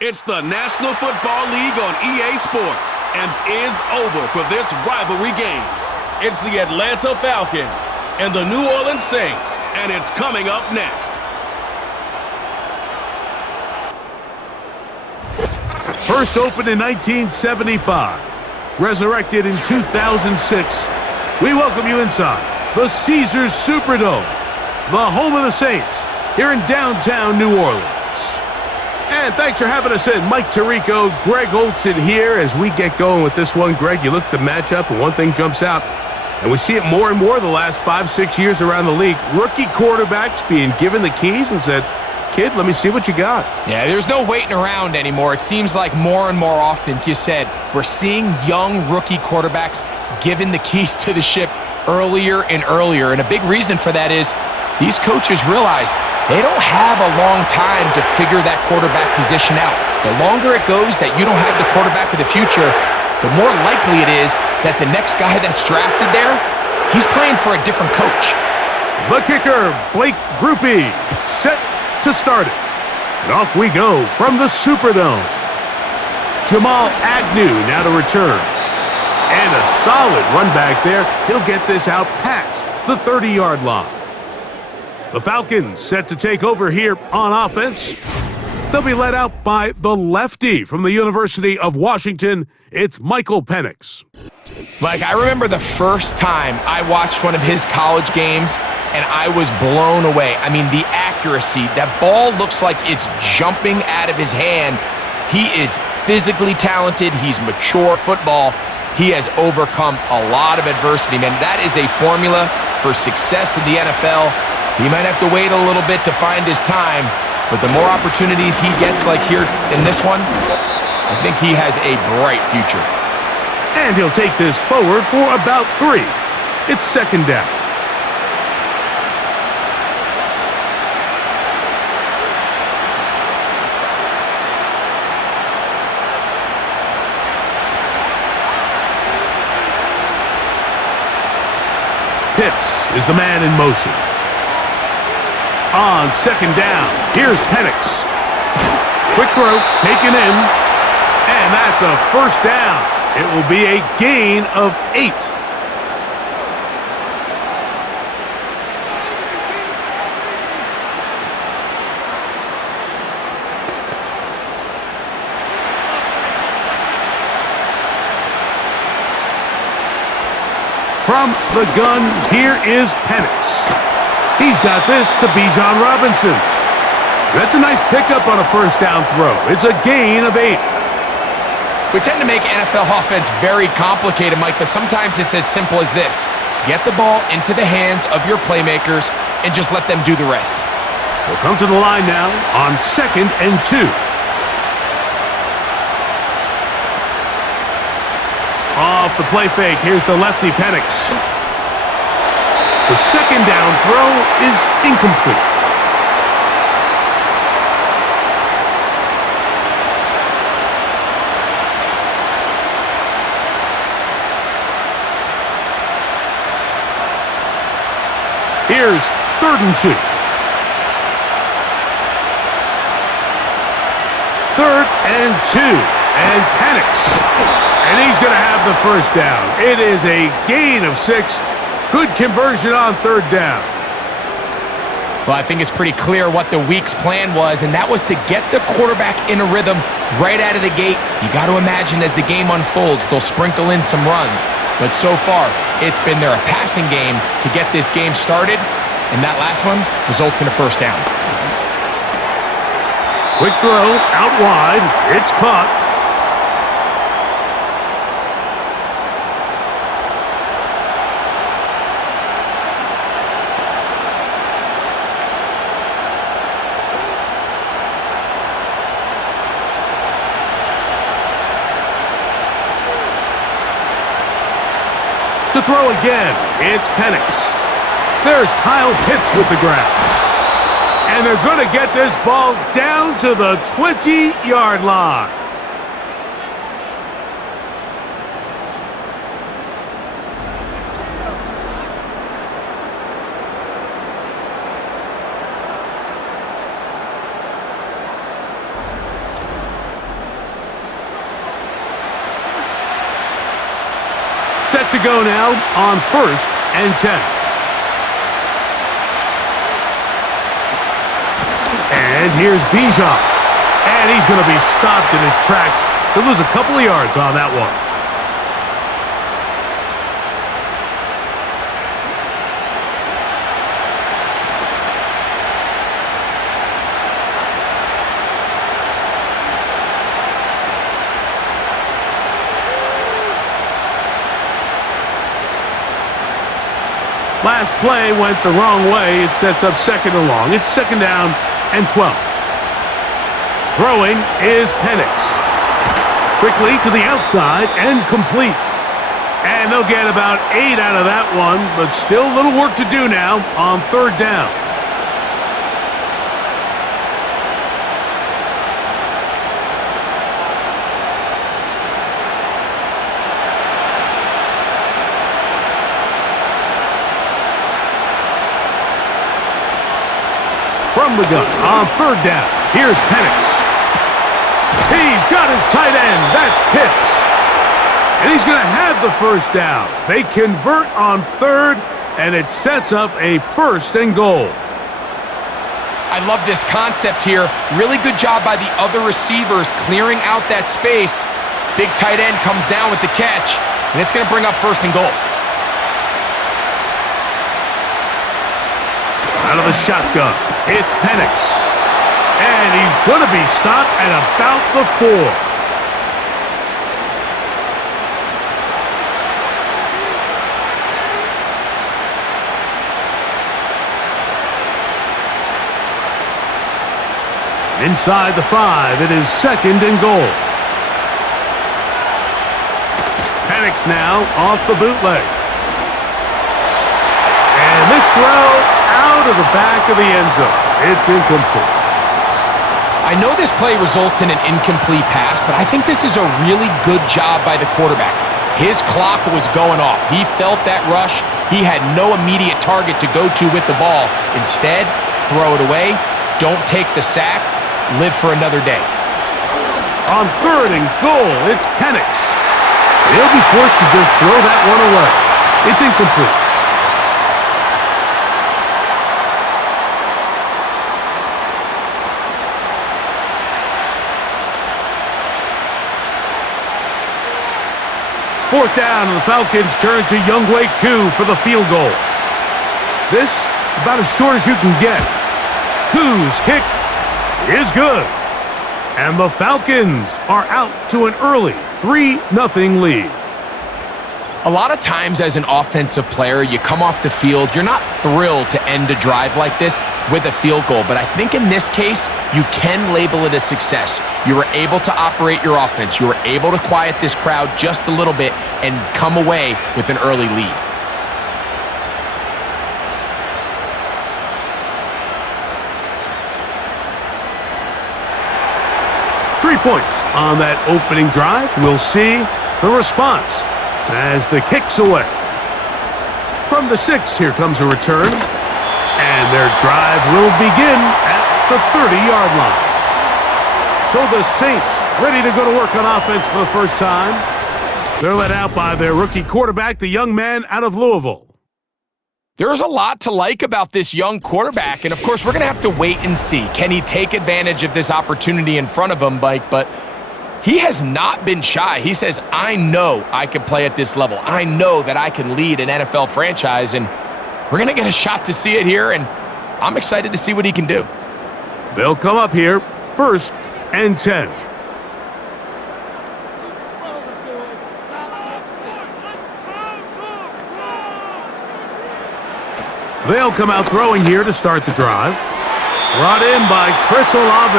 It's the National Football League on EA Sports and is over for this rivalry game. It's the Atlanta Falcons and the New Orleans Saints, and it's coming up next. First opened in 1975, resurrected in 2006, we welcome you inside the Caesars Superdome, the home of the Saints, here in downtown New Orleans. And thanks for having us in. Mike Tirico, Greg Olson here as we get going with this one. Greg, you look at the matchup and one thing jumps out, and we see it more and more the last 5-6 years around the league. Rookie quarterbacks being given the keys and said, kid, let me see what you got. Yeah, there's no waiting around anymore. It seems like more and more often, like you said, we're seeing young rookie quarterbacks given the keys to the ship earlier and earlier. And a big reason for that is these coaches realize they don't have a long time to figure that quarterback position out. The longer it goes that you don't have the quarterback of the future, the more likely it is that the next guy that's drafted there, he's playing for a different coach. The kicker, Blake Grupe, set to start it. And off we go from the Superdome. Jamal Agnew now to return. And a solid run back there. He'll get this out past the 30-yard line. The Falcons set to take over here on offense. They'll be led out by the lefty from the University of Washington. It's Michael Penix. Like, I remember the first time I watched one of his college games, and I was blown away. I mean, the accuracy. That ball looks like it's jumping out of his hand. He is physically talented. He's mature football. He has overcome a lot of adversity, man. That is a formula for success in the NFL. He might have to wait a little bit to find his time, but the more opportunities he gets like here in this one, I think he has a bright future. And he'll take this forward for about 3. It's second down. Pitts is the man in motion. On second down, here's Penix. Quick throw, taken in, and that's a first down. It will be a gain of 8. From the gun, here is Penix. He's got this to Bijan Robinson. That's a nice pickup on a first down throw. It's a gain of 8. We tend to make NFL offense very complicated, Mike, but sometimes it's as simple as this. Get the ball into the hands of your playmakers and just let them do the rest. We'll come to the line now on 2nd and 2. Off the play fake, here's the lefty Penix. The second down throw is incomplete. Here's 3rd and 2. 3rd and 2. And Penix. And he's going to have the first down. It is a gain of 6. Good conversion on 3rd down. Well, I think it's pretty clear what the week's plan was, and that was to get the quarterback in a rhythm right out of the gate. You got to imagine as the game unfolds, they'll sprinkle in some runs. But so far, it's been their passing game to get this game started, and that last one results in a first down. Quick throw, out wide. It's caught. To throw again, it's Penix. There's Kyle Pitts with the grab. And they're going to get this ball down to the 20-yard line. Set to go now on 1st and 10. And here's Bijan. And he's going to be stopped in his tracks. He'll lose a couple of yards on that one. Last play went the wrong way. It sets up 2nd and long. It's 2nd down and 12. Throwing is Penix. Quickly to the outside and complete. And they'll get about 8 out of that one, but still a little work to do now on 3rd down. From the gun on 3rd down. Here's Penix. He's got his tight end. That's Pitts. And he's going to have the 1st down. They convert on 3rd, and it sets up a 1st and goal. I love this concept here. Really good job by the other receivers clearing out that space. Big tight end comes down with the catch, and it's going to bring up 1st and goal. Out of the shotgun, it's Penix. And he's going to be stopped at about the 4. Inside the 5, it is 2nd and goal. Penix now off the bootleg. And this throw out of the back of the end zone. It's incomplete. I know this play results in an incomplete pass, but I think this is a really good job by the quarterback. His clock was going off. He felt that rush. He had no immediate target to go to with the ball. Instead, throw it away. Don't take the sack. Live for another day. On 3rd and goal, it's Penix. He'll be forced to just throw that one away. It's incomplete. Fourth down, and the Falcons turn to Younghoe Koo for the field goal. This, about as short as you can get. Koo's kick is good. And the Falcons are out to an early 3-0 lead. A lot of times as an offensive player, you come off the field, you're not thrilled to end a drive like this with a field goal. But I think in this case, you can label it a success. You were able to operate your offense. You were able to quiet this crowd just a little bit and come away with an early lead. Points on that opening drive. We'll see the response as the kick's away. From the 6, here comes a return. And their drive will begin at the 30-yard line. So the Saints ready to go to work on offense for the first time. They're led out by their rookie quarterback, the young man out of Louisville. There's a lot to like about this young quarterback, and of course, we're going to have to wait and see. Can he take advantage of this opportunity in front of him, Mike? But he has not been shy. He says, I know I can play at this level. I know that I can lead an NFL franchise, and we're going to get a shot to see it here, and I'm excited to see what he can do. They'll come up here, 1st and 10. They'll come out throwing here to start the drive. Brought in by Chris Olave.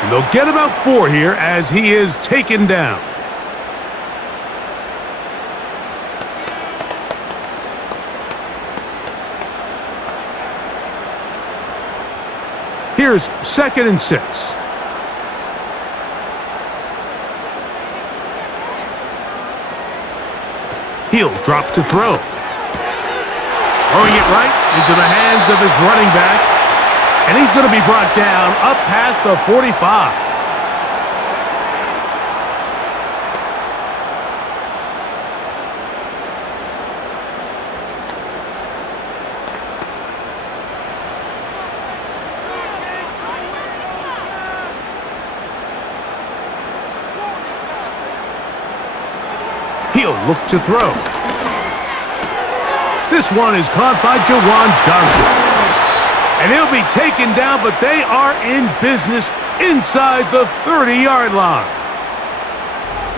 And they'll get about 4 here as he is taken down. Here's 2nd and 6. He'll drop to throw. Throwing it right into the hands of his running back. And he's going to be brought down up past the 45. look to throw. This one is caught by Jawan Johnson. And he'll be taken down, but they are in business inside the 30-yard line.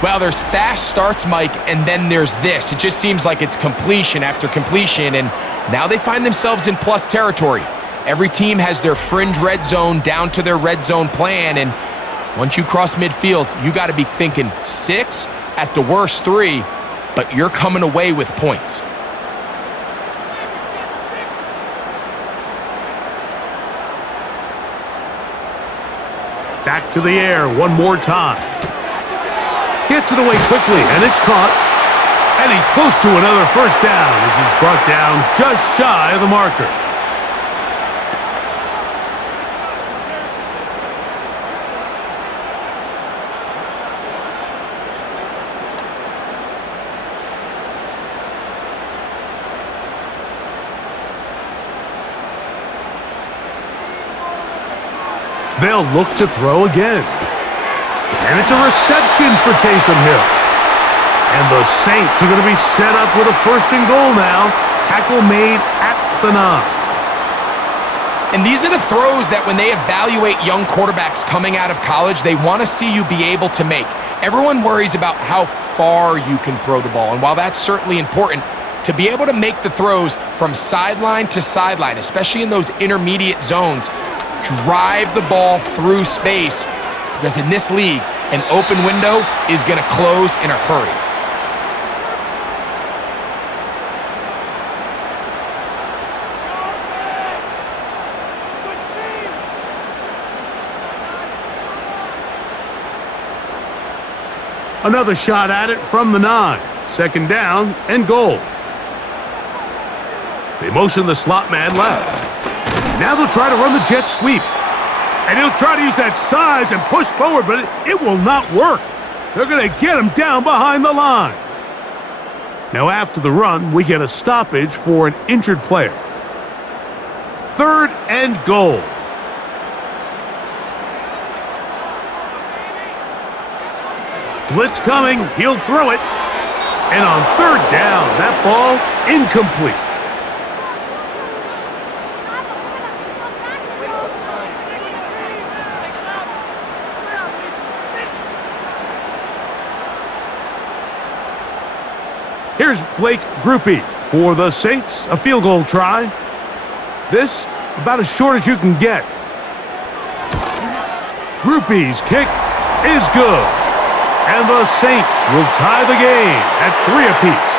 Well, there's fast starts, Mike, and then there's this. It just seems like it's completion after completion, and now they find themselves in plus territory. Every team has their fringe red zone down to their red zone plan, and once you cross midfield, you got to be thinking 6, at the worst 3, but you're coming away with points. Back to the air one more time. Gets it away quickly, and it's caught. And he's close to another first down as he's brought down just shy of the marker. They'll look to throw again. And it's a reception for Taysom Hill. And the Saints are going to be set up with a first and goal now. Tackle made at the 9. And these are the throws that when they evaluate young quarterbacks coming out of college, they want to see you be able to make. Everyone worries about how far you can throw the ball. And while that's certainly important, to be able to make the throws from sideline to sideline, especially in those intermediate zones, drive the ball through space, because in this league, an open window is going to close in a hurry. Another shot at it from the 9. Second down and goal. They motion the slot man left. Now they'll try to run the jet sweep. And he'll try to use that size and push forward, but it will not work. They're going to get him down behind the line. Now after the run, we get a stoppage for an injured player. Third and goal. Blitz coming. He'll throw it. And on third down, that ball incomplete. Here's Blake Grupe for the Saints, a field goal try. This about as short as you can get. Grupe's kick is good. And the Saints will tie the game at 3 apiece.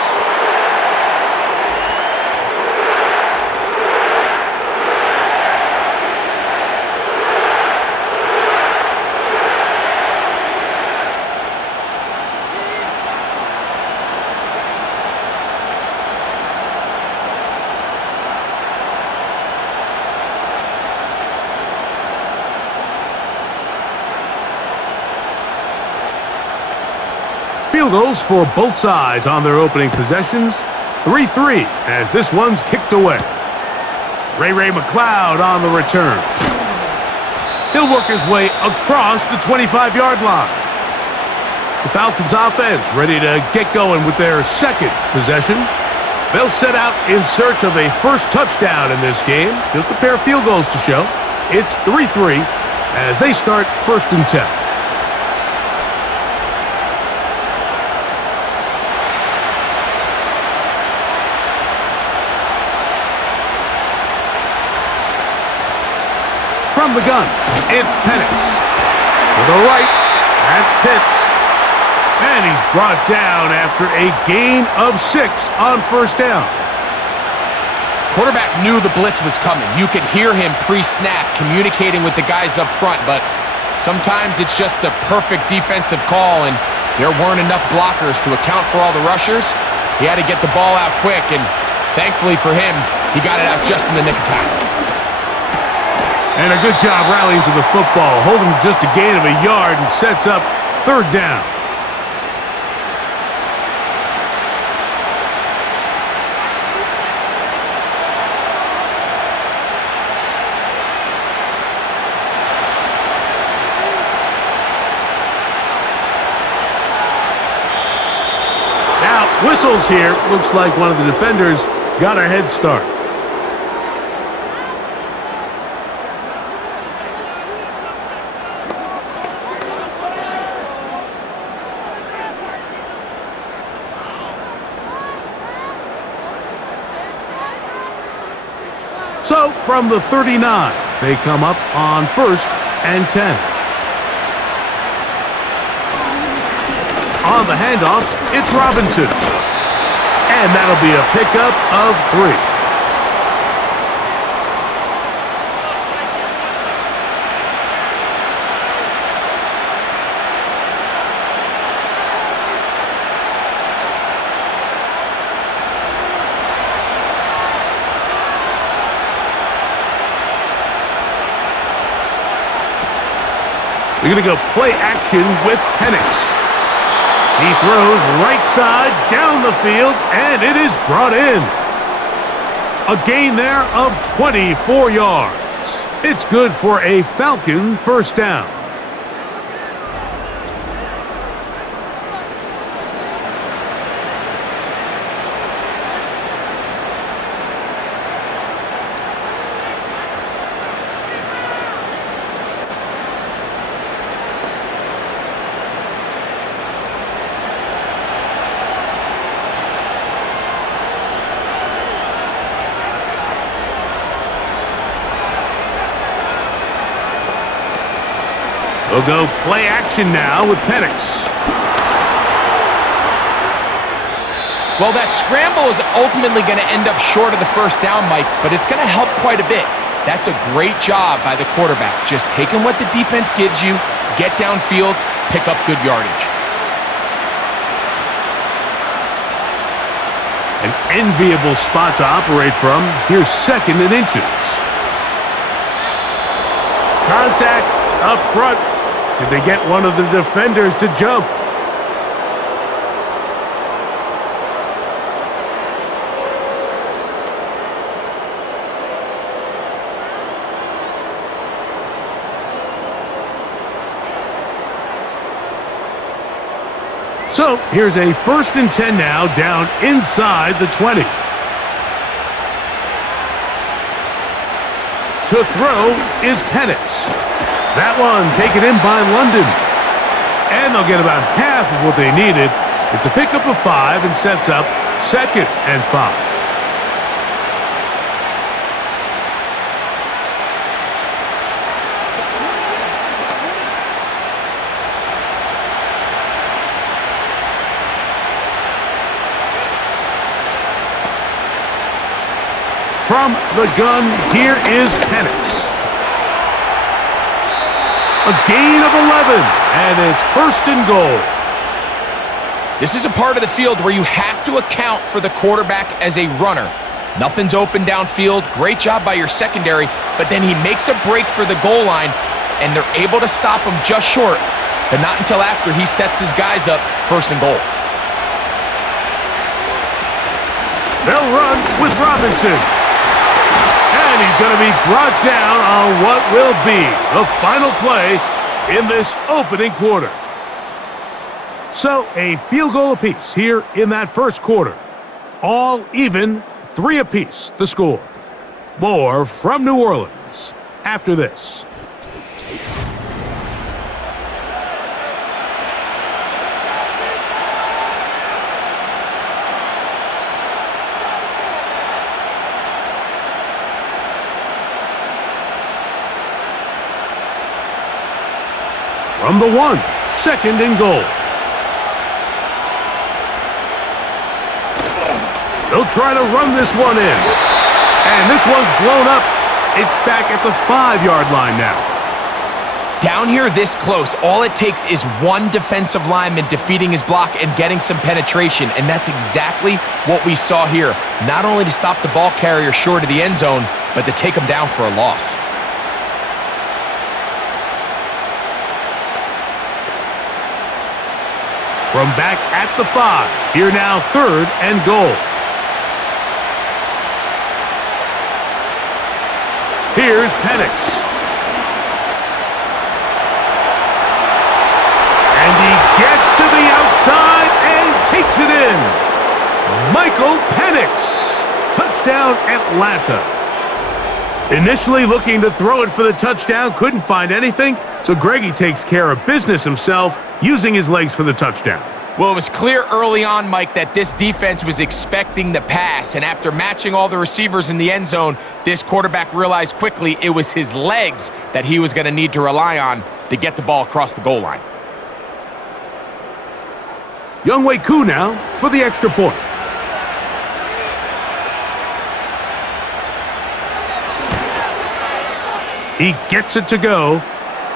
Field goals for both sides on their opening possessions. 3-3 as this one's kicked away. Ray McLeod on the return. He'll work his way across the 25-yard line. The Falcons offense ready to get going with their second possession. They'll set out in search of a first touchdown in this game. Just a pair of field goals to show. It's 3-3 as they start first and 10. From the gun, it's Penix. To the right, that's Pitts. And he's brought down after a gain of 6 on first down. Quarterback knew the blitz was coming. You could hear him pre-snap communicating with the guys up front, but sometimes it's just the perfect defensive call, and there weren't enough blockers to account for all the rushers. He had to get the ball out quick, and thankfully for him, he got it out just in the nick of time. And a good job rallying to the football, holding just a gain of a yard and sets up third down. Now heels here. Looks like one of the defenders got a head start. So, from the 39, they come up on 1st and 10. On the handoff, it's Robinson. And that'll be a pickup of 3. We're going to go play action with Penix. He throws right side down the field, and it is brought in. A gain there of 24 yards. It's good for a Falcon first down. We'll go play action now with Penix. Well, that scramble is ultimately going to end up short of the first down, Mike, but it's going to help quite a bit. That's a great job by the quarterback. Just taking what the defense gives you, get downfield, pick up good yardage. An enviable spot to operate from. Here's 2nd and inches. Contact up front. Did they get one of the defenders to jump? So, here's a 1st and 10 now, down inside the 20. To throw is Penix. That one taken in by London. And they'll get about half of what they needed. It's a pickup of 5 and sets up 2nd and 5. From the gun, here is Penix. A gain of 11, and it's 1st and goal. This is a part of the field where you have to account for the quarterback as a runner. Nothing's open downfield. Great job by your secondary, but then he makes a break for the goal line, and they're able to stop him just short, but not until after he sets his guys up 1st and goal. They'll run with Robinson. And he's going to be brought down on what will be the final play in this opening quarter. So, a field goal apiece here in that first quarter. All even, 3 apiece, the score. More from New Orleans after this. From the 1, 2nd and goal. They'll try to run this one in. And this one's blown up. It's back at the 5-yard line now. Down here this close, all it takes is one defensive lineman defeating his block and getting some penetration, and that's exactly what we saw here. Not only to stop the ball carrier short of the end zone, but to take him down for a loss. From back at the 5, here now 3rd and goal. Here's Penix. And he gets to the outside and takes it in. Michael Penix. Touchdown, Atlanta. Initially looking to throw it for the touchdown, couldn't find anything, so Greggy takes care of business himself, using his legs for the touchdown. Well, it was clear early on, Mike, that this defense was expecting the pass, and after matching all the receivers in the end zone, this quarterback realized quickly it was his legs that he was going to need to rely on to get the ball across the goal line. Younghoe Koo now for the extra point. He gets it to go,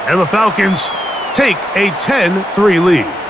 and the Falcons take a 10-3 lead.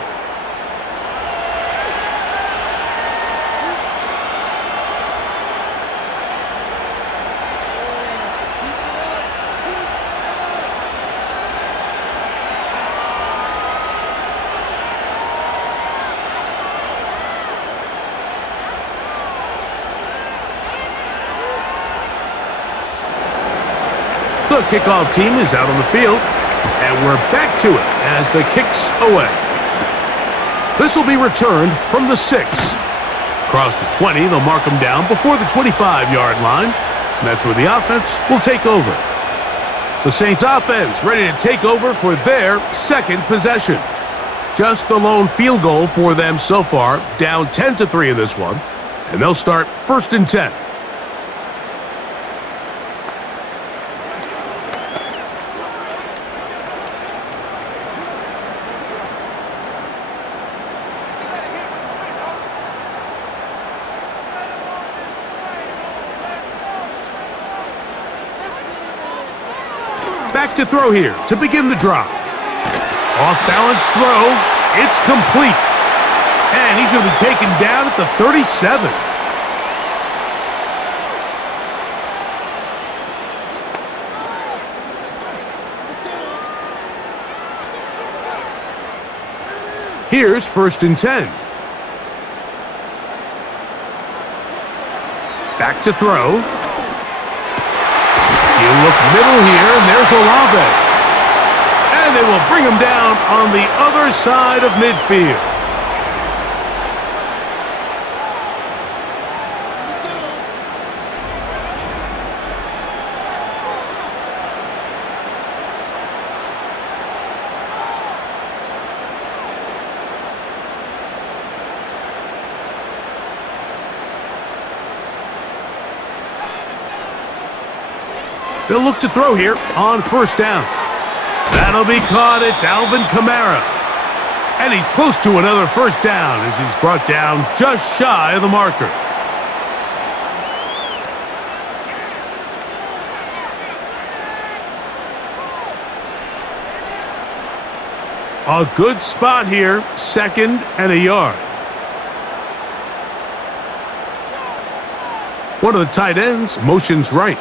The kickoff team is out on the field, and we're back to it as the kick's away. This will be returned from the 6. Across the 20, they'll mark them down before the 25-yard line, and that's where the offense will take over. The Saints offense ready to take over for their second possession. Just the lone field goal for them so far, down 10-3 in this one, and they'll start 1st and 10. Back to throw here to begin the drive. Off-balance throw. It's complete. And he's going to be taken down at the 37. Here's 1st and 10. Back to throw. You look middle here, and there's Olave. And they will bring him down on the other side of midfield. They'll look to throw here on 1st down. That'll be caught. It's Alvin Kamara. And he's close to another 1st down as he's brought down just shy of the marker. A good spot here, 2nd and a yard. One of the tight ends motions right.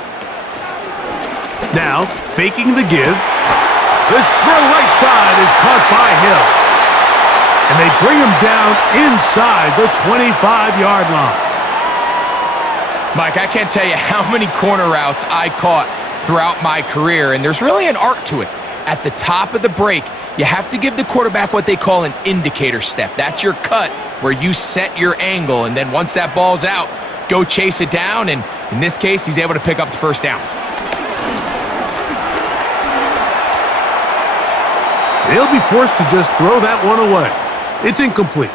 Now, faking the give. This throw right side is caught by Hill. And they bring him down inside the 25-yard line. Mike, I can't tell you how many corner routes I caught throughout my career, and there's really an art to it. At the top of the break, you have to give the quarterback what they call an indicator step. That's your cut where you set your angle, and then once that ball's out, go chase it down, and in this case, he's able to pick up the 1st down. They'll be forced to just throw that one away. It's incomplete.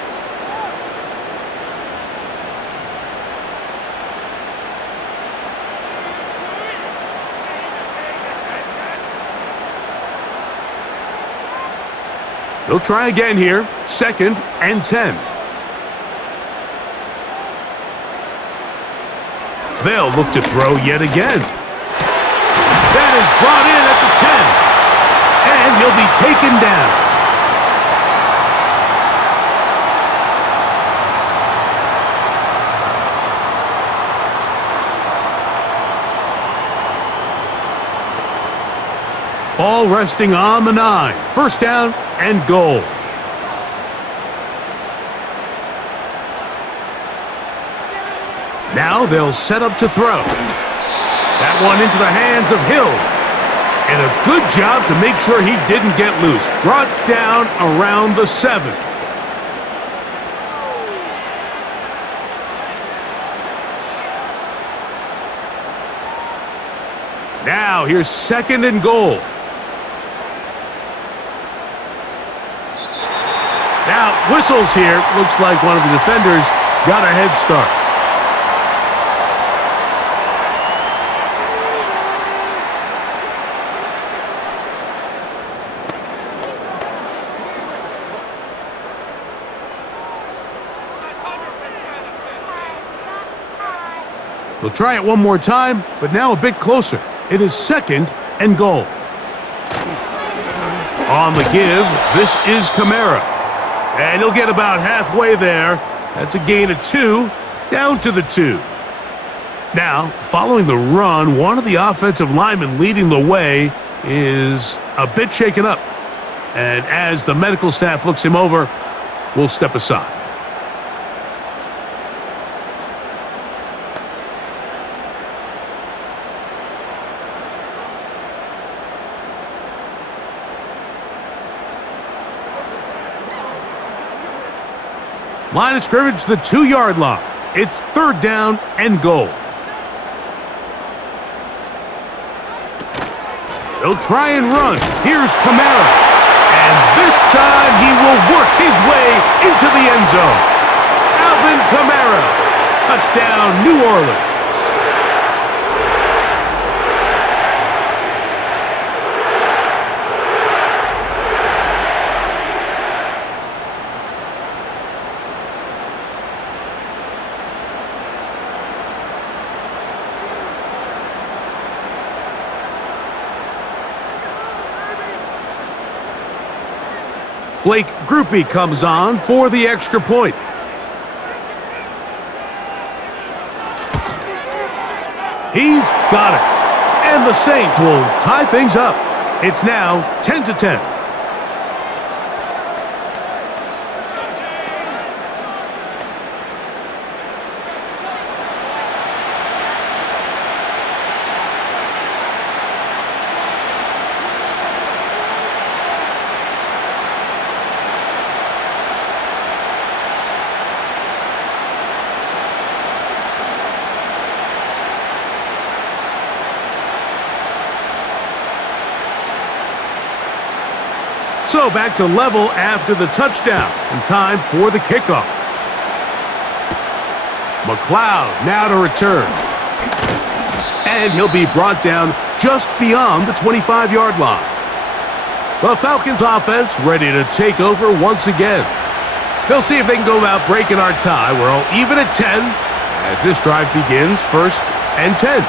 They'll try again here, 2nd and 10. They'll look to throw yet again. That is brought in at the 10. And he'll be taken down. Ball resting on the 9. 1st down and goal. Now they'll set up to throw. That one into the hands of Hill. And a good job to make sure he didn't get loose. Brought down around the 7. Now here's 2nd and goal. Now, whistles here. Looks like one of the defenders got a head start. We'll try it one more time, but now a bit closer. It is 2nd and goal. On the give, this is Kamara. And he'll get about halfway there. That's a gain of 2, down to the 2. Now, following the run, one of the offensive linemen leading the way is a bit shaken up. And as the medical staff looks him over, we'll step aside. Line of scrimmage, the 2-yard line. It's 3rd down and goal. They'll try and run. Here's Kamara. And this time he will work his way into the end zone. Alvin Kamara. Touchdown, New Orleans. Blake Groupie comes on for the extra point. He's got it. And the Saints will tie things up. It's now 10-10. So back to level after the touchdown, and time for the kickoff. McLeod now to return. And he'll be brought down just beyond the 25-yard line. The Falcons offense ready to take over once again. They'll see if they can go about breaking our tie. We're all even at 10 as this drive begins, 1st and 10.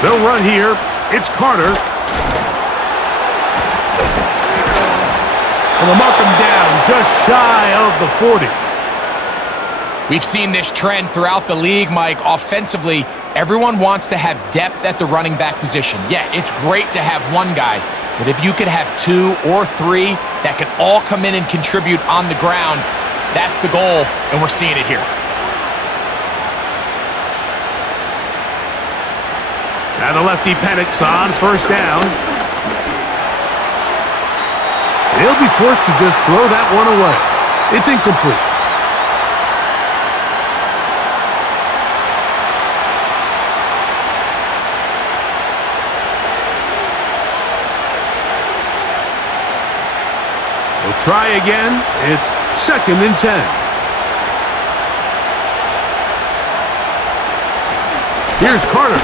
They'll run here. It's Carter. And they'll mark him down just shy of the 40. We've seen this trend throughout the league, Mike. Offensively, everyone wants to have depth at the running back position. Yeah, it's great to have one guy, but if you could have 2 or 3 that can all come in and contribute on the ground, that's the goal, and we're seeing it here. Now the lefty panics on 1st down. He'll be forced to just throw that one away. It's incomplete. He'll try again. It's 2nd and 10. Here's Carter.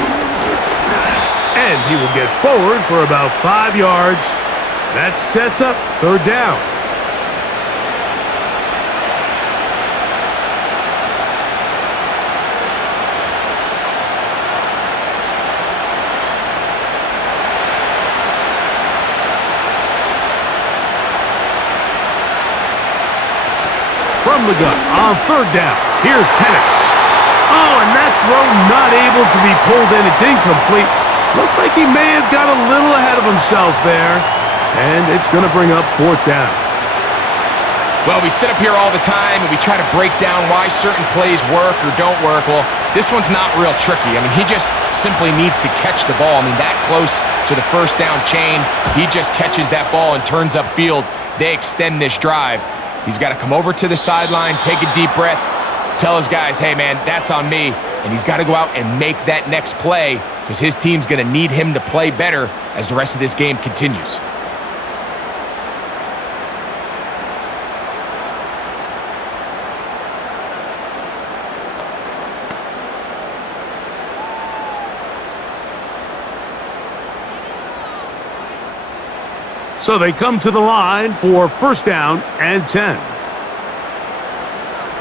And he will get forward for about 5 yards. That sets up 3rd down. From the gun on 3rd down. Here's Penix. Oh, and that throw not able to be pulled in. It's incomplete. Looked like he may have got a little ahead of himself there. And it's going to bring up 4th down. Well, we sit up here all the time and we try to break down why certain plays work or don't work. Well, This one's not real tricky. I mean, he just simply needs to catch the ball. I mean, that close to the first down chain, he just catches that ball and turns upfield. They extend this drive. He's got to come over to the sideline, take a deep breath, tell his guys, hey, man, that's on me. And he's got to go out and make that next play because his team's going to need him to play better as the rest of this game continues. So they come to the line for first down and 10.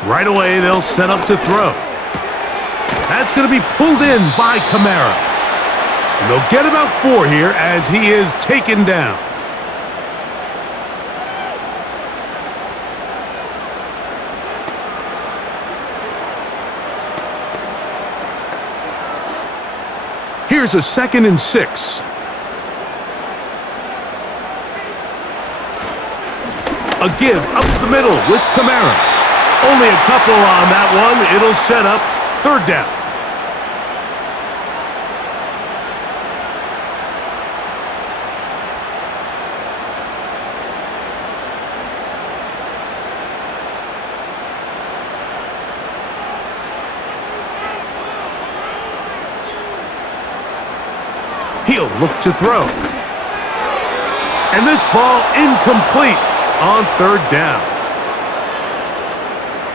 Right away, they'll set up to throw. That's going to be pulled in by Kamara. And they'll get about 4 here as he is taken down. Here's a 2nd and 6. A give up the middle with Kamara. Only a couple on that one. It'll set up 3rd down. He'll look to throw. And this ball incomplete on 3rd down.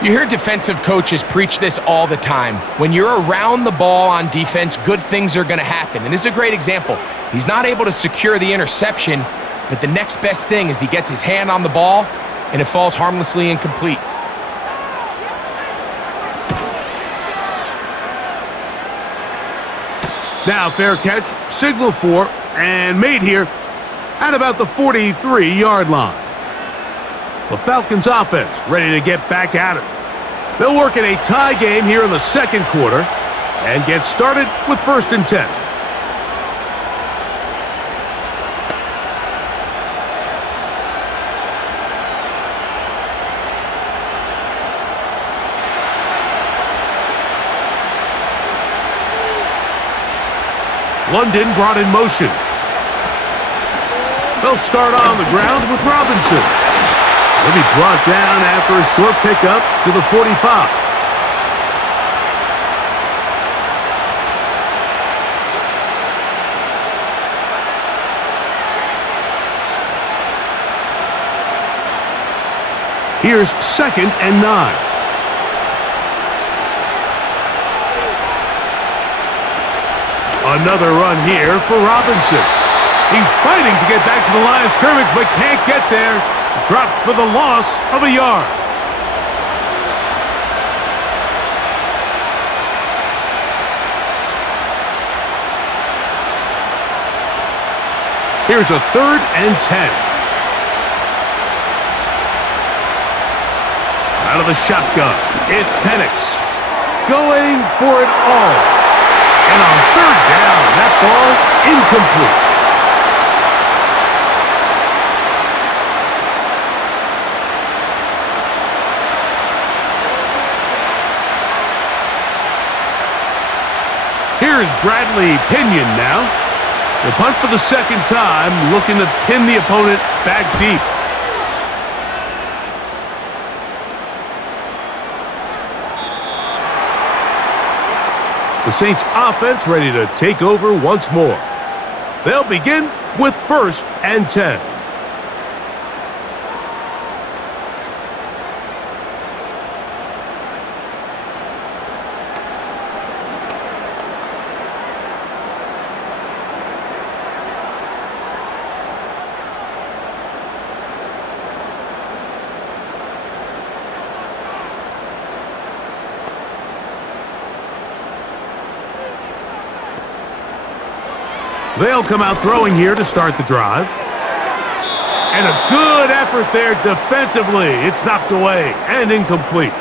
You hear defensive coaches preach this all the time. When you're around the ball on defense, good things are going to happen. And this is a great example. He's not able to secure the interception, but the next best thing is he gets his hand on the ball and it falls harmlessly incomplete. Now fair catch, signal for, and made here at about the 43-yard line. The Falcons offense ready to get back at it. They'll work in a tie game here in the 2nd quarter and get started with 1st and 10. London brought in motion. They'll start on the ground with Robinson. He'll be brought down after a short pickup to the 45. Here's 2nd and 9. Another run here for Robinson. He's fighting to get back to the line of scrimmage, but can't get there. Dropped for the loss of a yard. Here's a 3rd and 10. Out of the shotgun, it's Penix. Going for it all. And on 3rd down, that ball incomplete. Here's Bradley Pinion now. The punt for the 2nd time, looking to pin the opponent back deep. The Saints offense ready to take over once more. They'll begin with 1st and 10. They'll come out throwing here to start the drive. And a good effort there defensively. It's knocked away and incomplete.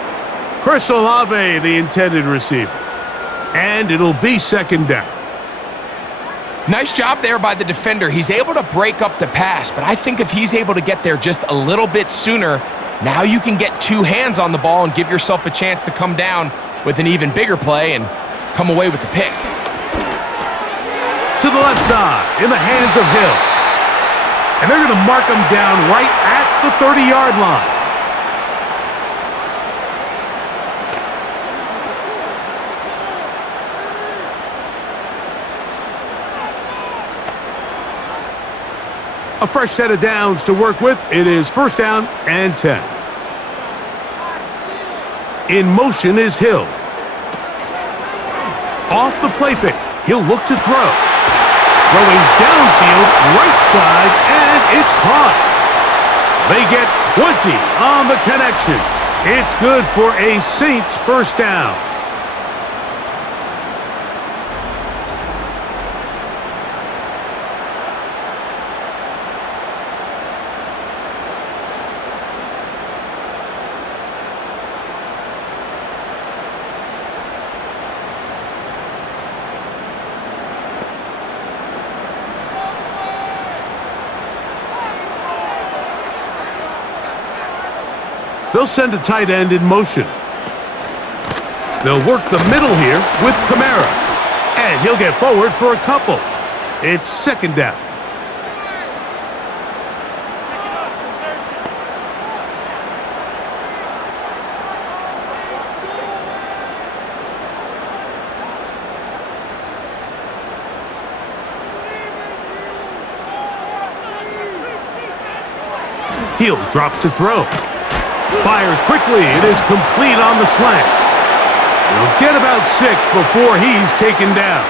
Chris Olave, the intended receiver. And it'll be 2nd down. Nice job there by the defender. He's able to break up the pass, but I think if he's able to get there just a little bit sooner, now you can get 2 hands on the ball and give yourself a chance to come down with an even bigger play, and come away with the pick. To the left side, in the hands of Hill. And they're going to mark him down right at the 30-yard line. A fresh set of downs to work with. It is first down and 10. In motion is Hill. Off the play fake. He'll look to throw. Throwing downfield, right side, and it's caught. They get 20 on the connection. It's good for a Saints first down. They'll send a tight end in motion. They'll work the middle here with Kamara. And he'll get forward for a couple. It's second down. He'll drop to throw. Fires quickly. It is complete on the slant. He'll get about 6 before he's taken down.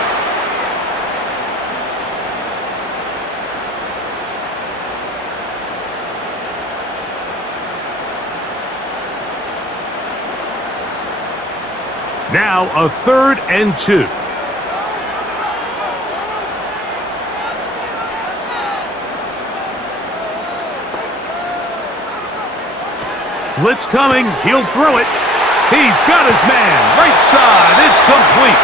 Now a 3rd and 2. Blitz coming. He'll throw it. He's got his man. Right side. It's complete.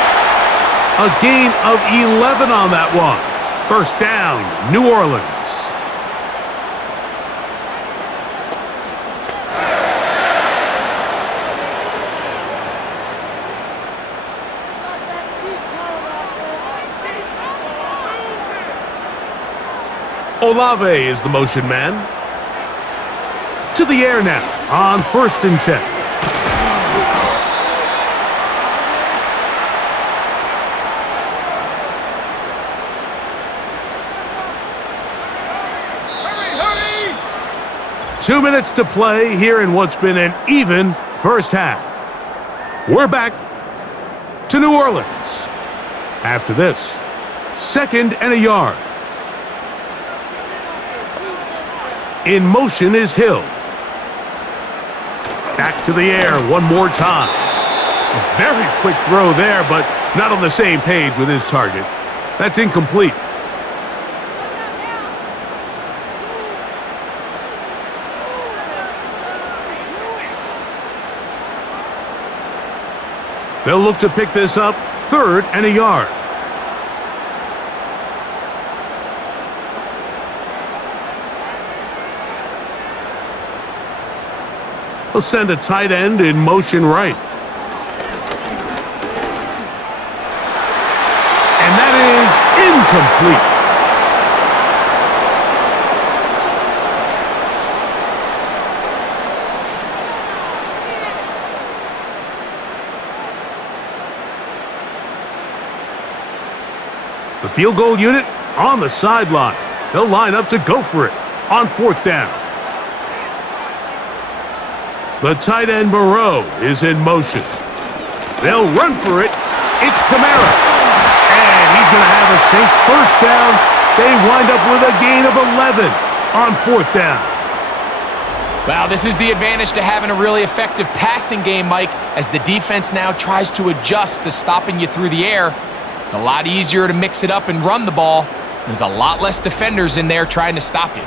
A gain of 11 on that one. First down, New Orleans. Olave is the motion man. To the air now on 1st and 10. Hurry! 2 minutes to play here in what's been an even first half. We're back to New Orleans. After this, 2nd and a yard. In motion is Hill. Back to the air one more time. A very quick throw there, but not on the same page with his target. That's incomplete. They'll look to pick this up, 3rd and a yard. They'll send a tight end in motion right. And that is incomplete. The field goal unit on the sideline. They'll line up to go for it on 4th down. The tight end Moreau is in motion. They'll run for it. It's Kamara. And he's going to have a Saints first down. They wind up with a gain of 11 on 4th down. Wow, this is the advantage to having a really effective passing game, Mike, as the defense now tries to adjust to stopping you through the air. It's a lot easier to mix it up and run the ball. There's a lot less defenders in there trying to stop you.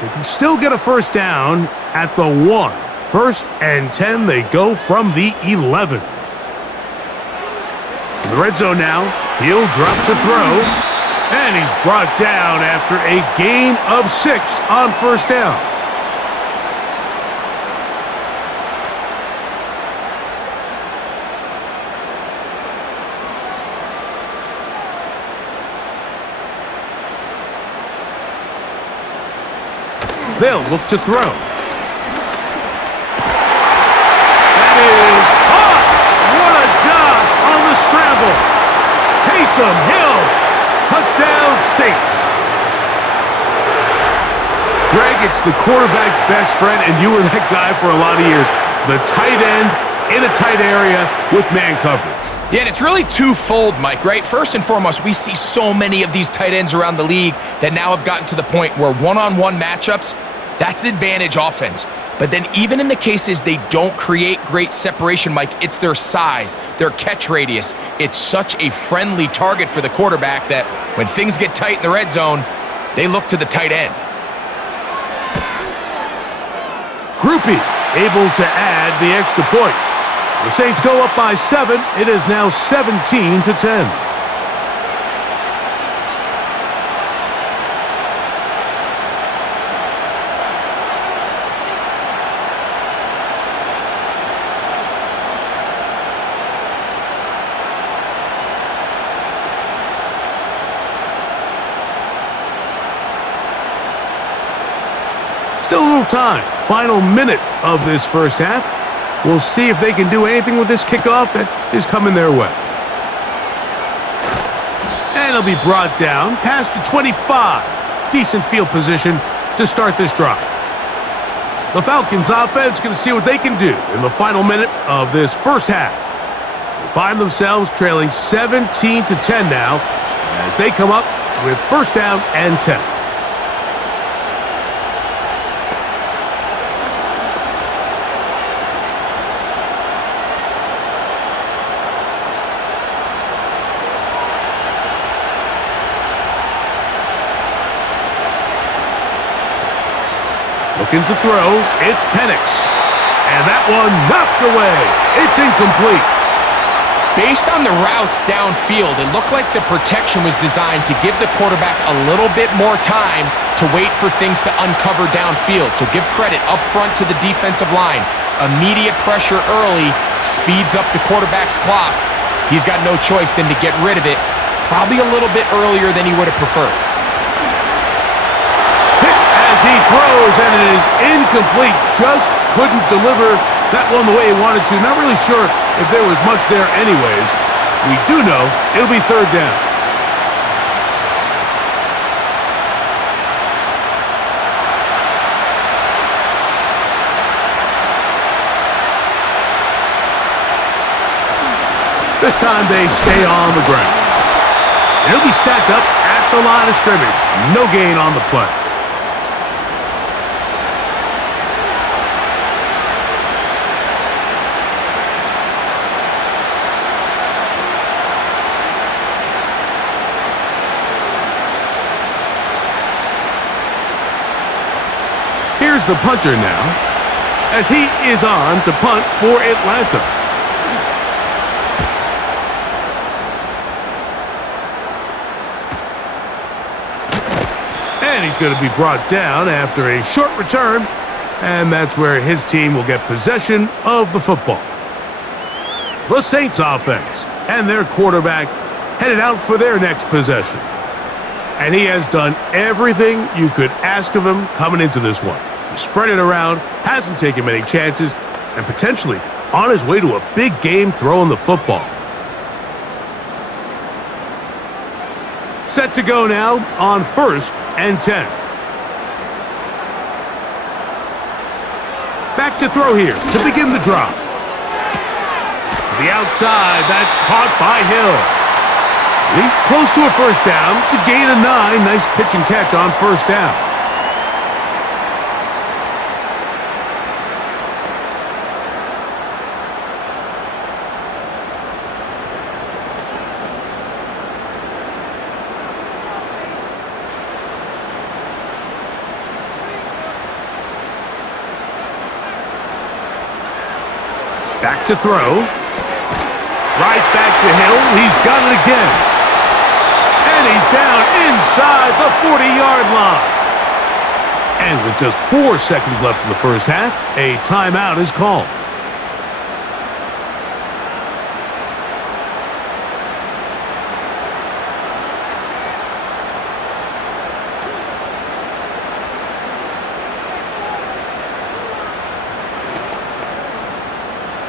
They can still get a first down at the 1. 1st and 10, they go from the 11. In the red zone now, he'll drop to throw. And he's brought down after a gain of 6 on 1st down. They'll look to throw. That is caught! What a job on the scramble! Taysom Hill, touchdown Saints. Greg, it's the quarterback's best friend, and you were that guy for a lot of years. The tight end in a tight area with man coverage. Yeah, and it's really twofold, Mike, right? First and foremost, we see so many of these tight ends around the league that now have gotten to the point where one-on-one matchups, that's advantage offense. But then even in the cases they don't create great separation, Mike, it's their size, their catch radius. It's such a friendly target for the quarterback that when things get tight in the red zone, they look to the tight end. Groupie able to add the extra point. The Saints go up by 7. It is now 17-10. Still a little time. Final minute of this first half. We'll see if they can do anything with this kickoff that is coming their way. And it'll be brought down past the 25. Decent field position to start this drive. The Falcons offense going to see what they can do in the final minute of this first half. They find themselves trailing 17-10 now as they come up with first down and 10. Looking to throw, it's Penix. And that one knocked away. It's incomplete. Based on the routes downfield, it looked like the protection was designed to give the quarterback a little bit more time to wait for things to uncover downfield. So give credit up front to the defensive line. Immediate pressure early speeds up the quarterback's clock. He's got no choice than to get rid of it, probably a little bit earlier than he would have preferred. He throws, and it is incomplete. Just couldn't deliver that one the way he wanted to. Not really sure if there was much there anyways. We do know it'll be third down. This time they stay on the ground. It'll be stacked up at the line of scrimmage. No gain on the play. Here's the punter now, as he is on to punt for Atlanta. And he's going to be brought down after a short return, and that's where his team will get possession of the football. The Saints offense and their quarterback headed out for their next possession. And he has done everything you could ask of him coming into this one. He spread it around, hasn't taken many chances, and potentially on his way to a big game throwing the football. Set to go now on 1st and 10. Back to throw here to begin the drive. To the outside, that's caught by Hill. He's close to a first down to gain a 9. Nice pitch and catch on first down. Back to throw. Right back to Hill. He's got it again. And he's down inside the 40-yard line. And with just 4 seconds left in the first half, a timeout is called.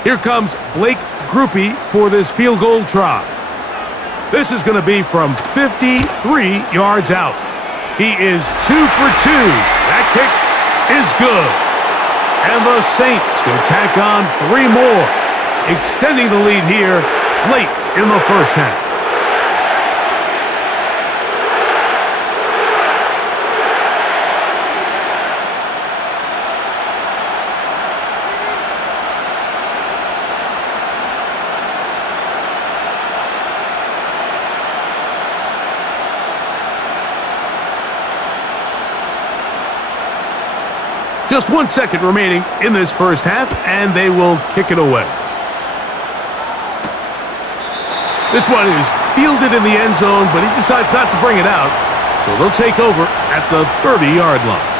Here comes Blake Groupie for this field goal try. This is going to be from 53 yards out. He is 2 for 2. That kick is good. And the Saints going to tack on 3 more, extending the lead here late in the first half. Just 1 second remaining in this first half, and they will kick it away. This one is fielded in the end zone, but he decides not to bring it out, so they'll take over at the 30-yard line.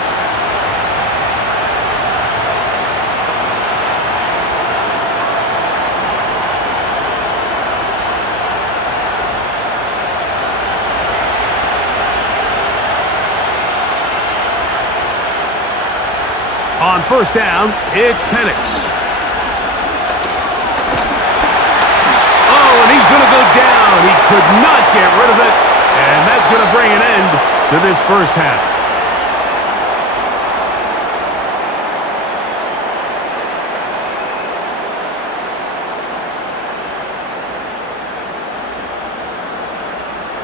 On first down, it's Penix. Oh, and he's going to go down. He could not get rid of it, and that's going to bring an end to this first half.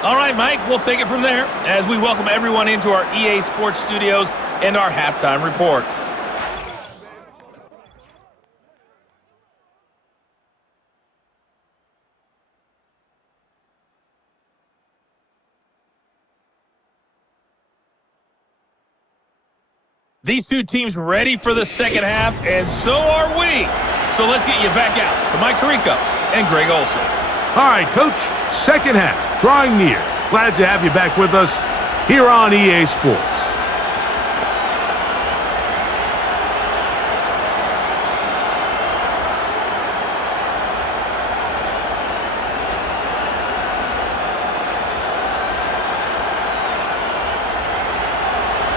All right, Mike, we'll take it from there as we welcome everyone into our EA Sports Studios and our halftime report. These two teams ready for the second half, and so are we. So let's get you back out to Mike Tirico and Greg Olson. All right, Coach, second half, drawing near. Glad to have you back with us here on EA Sports.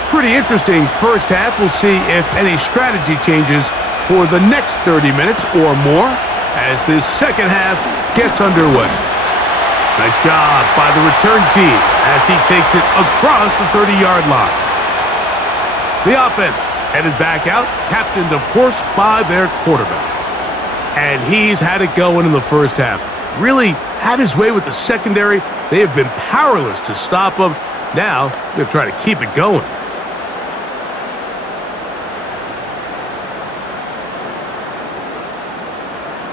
Pretty interesting first half. We'll see if any strategy changes for the next 30 minutes or more as this second half gets underway. Nice job by the return team as he takes it across the 30-yard line. The offense headed back out, captained, of course, by their quarterback. And he's had it going in the first half. Really had his way with the secondary. They have been powerless to stop him. Now they're trying to keep it going.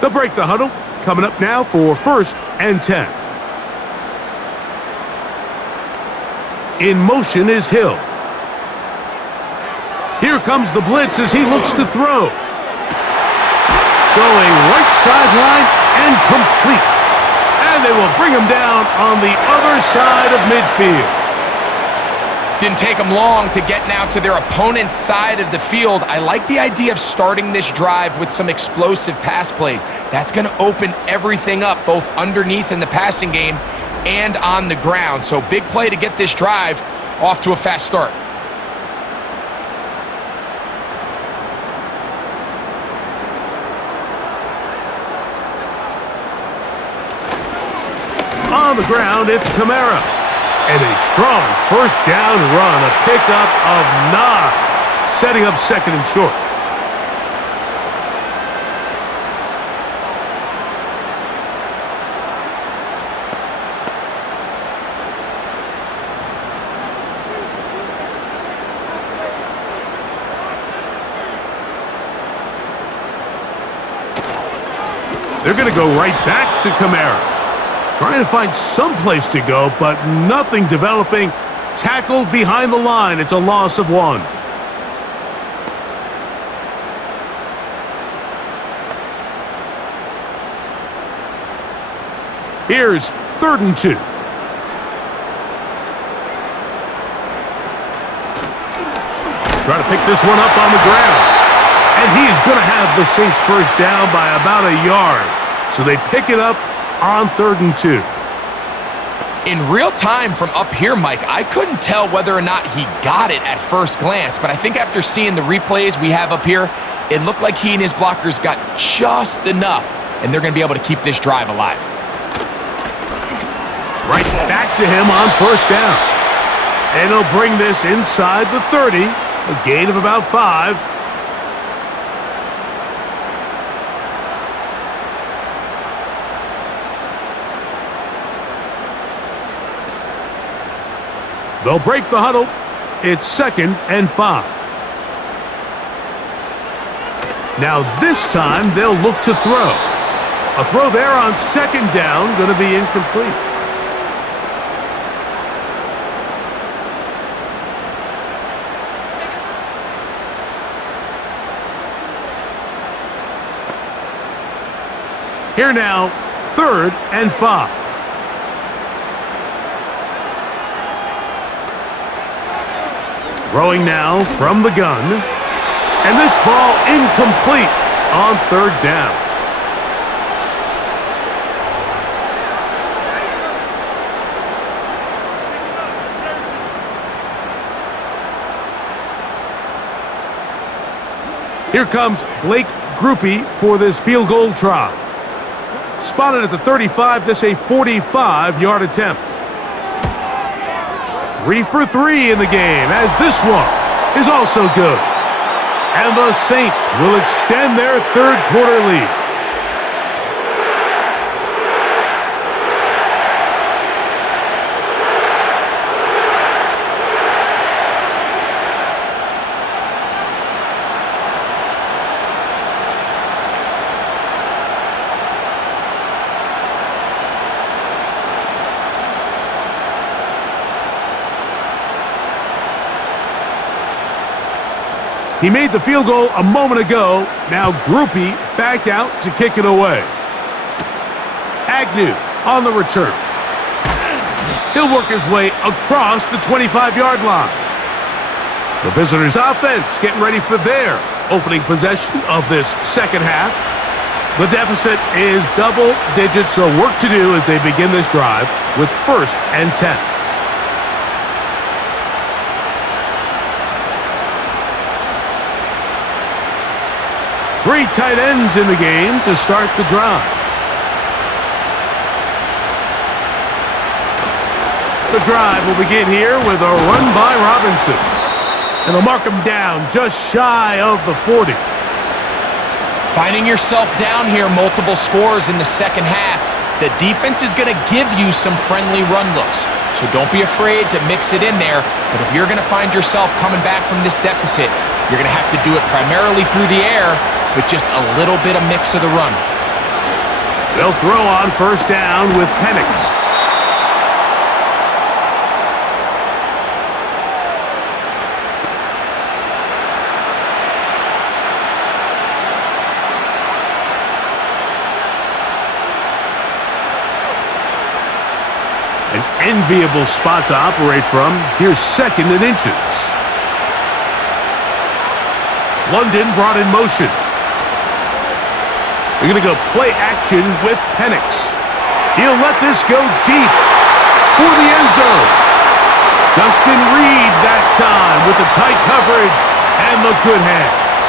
They'll break the huddle. Coming up now for 1st and 10. In motion is Hill. Here comes the blitz as he looks to throw. Going right sideline and complete. And they will bring him down on the other side of midfield. Didn't take them long to get now to their opponent's side of the field. I like the idea of starting this drive with some explosive pass plays. That's going to open everything up, both underneath in the passing game and on the ground. So big play to get this drive off to a fast start. On the ground, it's Kamara. And a strong first down run, a pickup of 9, setting up 2nd and short. They're going to go right back to Kamara. Trying to find some place to go, but nothing developing. Tackled behind the line. It's a loss of 1. Here's 3rd and 2. Try to pick this one up on the ground. And he is going to have the Saints first down by about a yard. So they pick it up on 3rd and 2. In real time from up here, Mike, I couldn't tell whether or not he got it at first glance, but I think after seeing the replays we have up here, It looked like he and his blockers got just enough, and they're going to be able to keep this drive alive. Right back to him on first down. And he'll bring this inside the 30, a gain of about 5. They'll break the huddle. It's 2nd and 5. Now this time they'll look to throw. A throw there on 2nd down, going to be incomplete. Here now, 3rd and 5. Throwing now from the gun. And this ball incomplete on 3rd down. Here comes Blake Groupie for this field goal try. Spotted at the 35, this a 45-yard attempt. 3 for 3 in the game, as this one is also good. And the Saints will extend their 3rd quarter lead. He made the field goal a moment ago. Now Groupie back out to kick it away. Agnew on the return. He'll work his way across the 25-yard line. The visitors' offense getting ready for their opening possession of this second half. The deficit is double digits, so work to do as they begin this drive with 1st and 10. Three tight ends in the game to start the drive. The drive will begin here with a run by Robinson. And they'll mark him down just shy of the 40. Finding yourself down here multiple scores in the second half, the defense is going to give you some friendly run looks. So don't be afraid to mix it in there. But if you're going to find yourself coming back from this deficit, you're going to have to do it primarily through the air, with just a little bit of mix of the run. They'll throw on first down with Penix. An enviable spot to operate from. Here's 2nd and inches. London brought in motion. They're going to go play action with Penix. He'll let this go deep for the end zone. Justin Reed that time with the tight coverage and the good hands.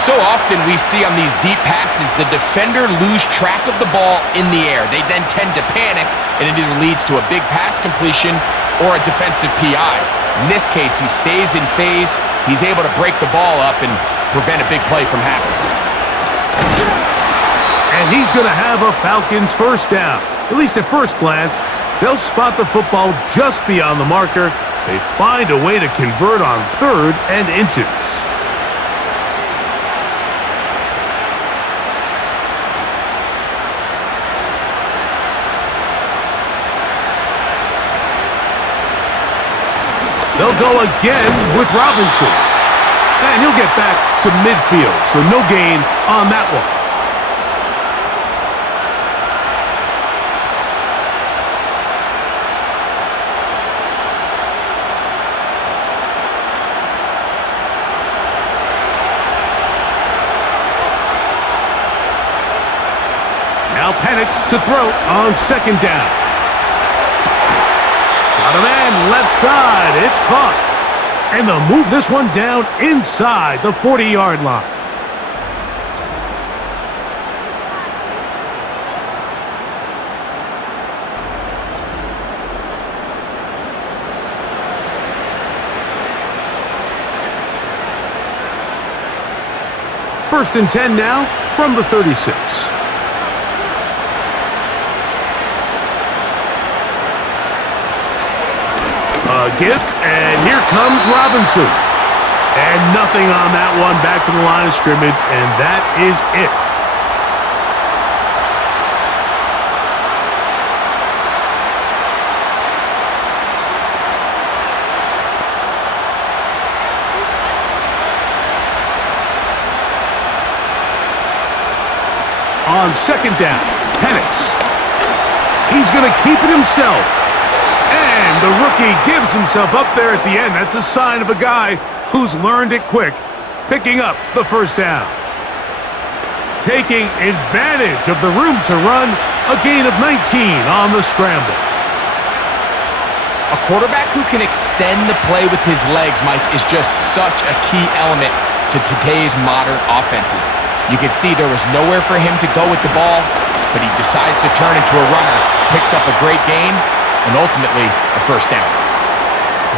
So often we see on these deep passes, the defender lose track of the ball in the air. They then tend to panic, and it either leads to a big pass completion or a defensive PI. In this case, he stays in phase. He's able to break the ball up and prevent a big play from happening. And he's going to have a Falcons first down. At least at first glance, they'll spot the football just beyond the marker. They find a way to convert on 3rd and inches. They'll go again with Robinson. And he'll get back to midfield, so no gain on that one. Now Penix to throw on 2nd down. Got a man left side. It's caught. And they'll move this one down inside the 40-yard line. First and 10 now from the 36. A gift, and here comes Robinson. And nothing on that one, back to the line of scrimmage, and that is it. On second down, Penix. He's going to keep it himself. And the rookie gives himself up there at the end. That's a sign of a guy who's learned it quick, picking up the first down. Taking advantage of the room to run, a gain of 19 on the scramble. A quarterback who can extend the play with his legs, Mike, is just such a key element to today's modern offenses. You can see there was nowhere for him to go with the ball, but he decides to turn into a runner, picks up a great gain, and ultimately a first down.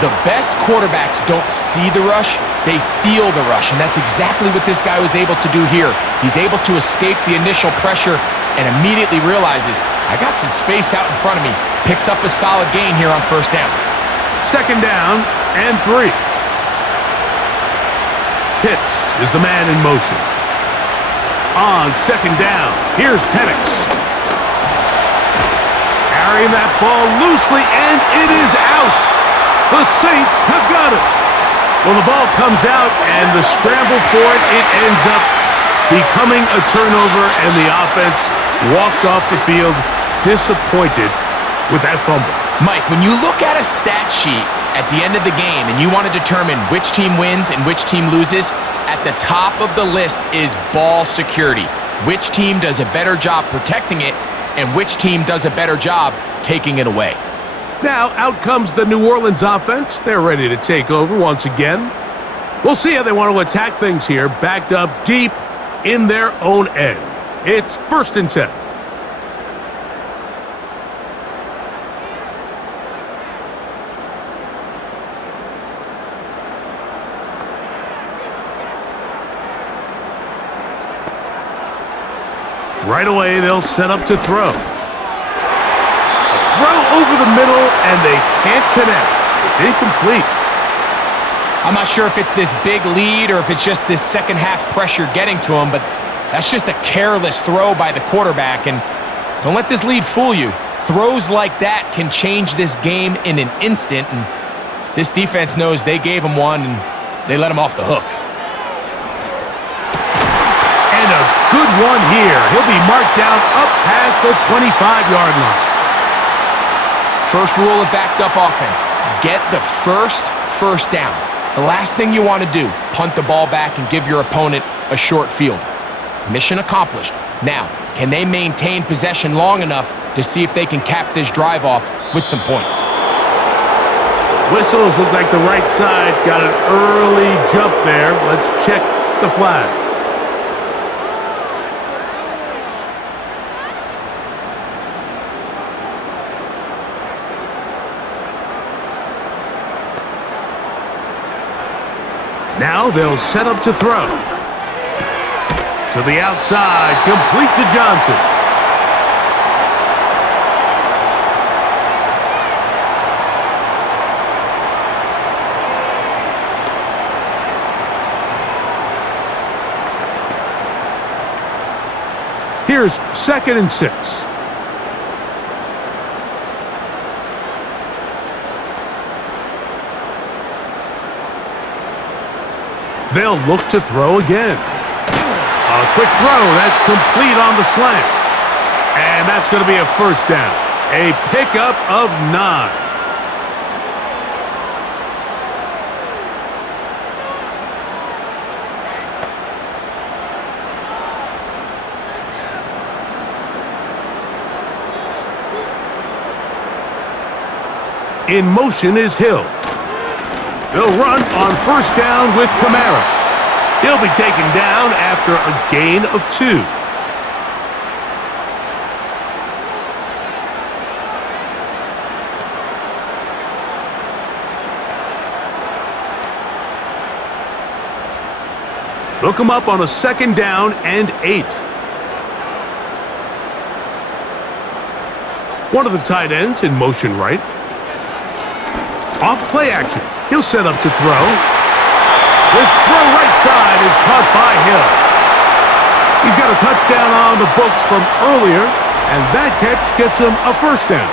The best quarterbacks don't see the rush, they feel the rush, and that's exactly what this guy was able to do here. He's able to escape the initial pressure and immediately realizes, I got some space out in front of me, picks up a solid gain here on first down. Second down and 3. Pitts is the man in motion. On second down, here's Penix. Carrying that ball loosely, and it is out. The Saints have got it. Well, the ball comes out, and the scramble for it, it ends up becoming a turnover, and the offense walks off the field disappointed with that fumble. Mike, when you look at a stat sheet at the end of the game and you want to determine which team wins and which team loses, at the top of the list is ball security. Which team does a better job protecting it and which team does a better job taking it away. Now, out comes the New Orleans offense. They're ready to take over once again. We'll see how they want to attack things here, backed up deep in their own end. It's first and 10. Right away, they'll set up to throw. Throw over the middle, and they can't connect. It's incomplete. I'm not sure if it's this big lead or if it's just this second half pressure getting to him, but that's just a careless throw by the quarterback, and don't let this lead fool you. Throws like that can change this game in an instant, and this defense knows they gave him one, and they let him off the hook. And a good one here. He'll be marked down up past the 25-yard line. First rule of backed up offense, get the first down. The last thing you want to do, punt the ball back and give your opponent a short field. Mission accomplished. Now, can they maintain possession long enough to see if they can cap this drive off with some points? Whistles look like the right side got an early jump there. Let's check the flag. Now they'll set up to throw. To the outside, complete to Johnson. Here's second and 6. They'll look to throw again. A quick throw, that's complete on the slant. And that's going to be a first down. A pickup of 9. In motion is Hill. They'll run on first down with Kamara. He'll be taken down after a gain of 2. They'll come up on a second down and 8. One of the tight ends in motion right. Off play action. He'll set up to throw. This throw right side is caught by Hill. He's got a touchdown on the books from earlier, and that catch gets him a first down.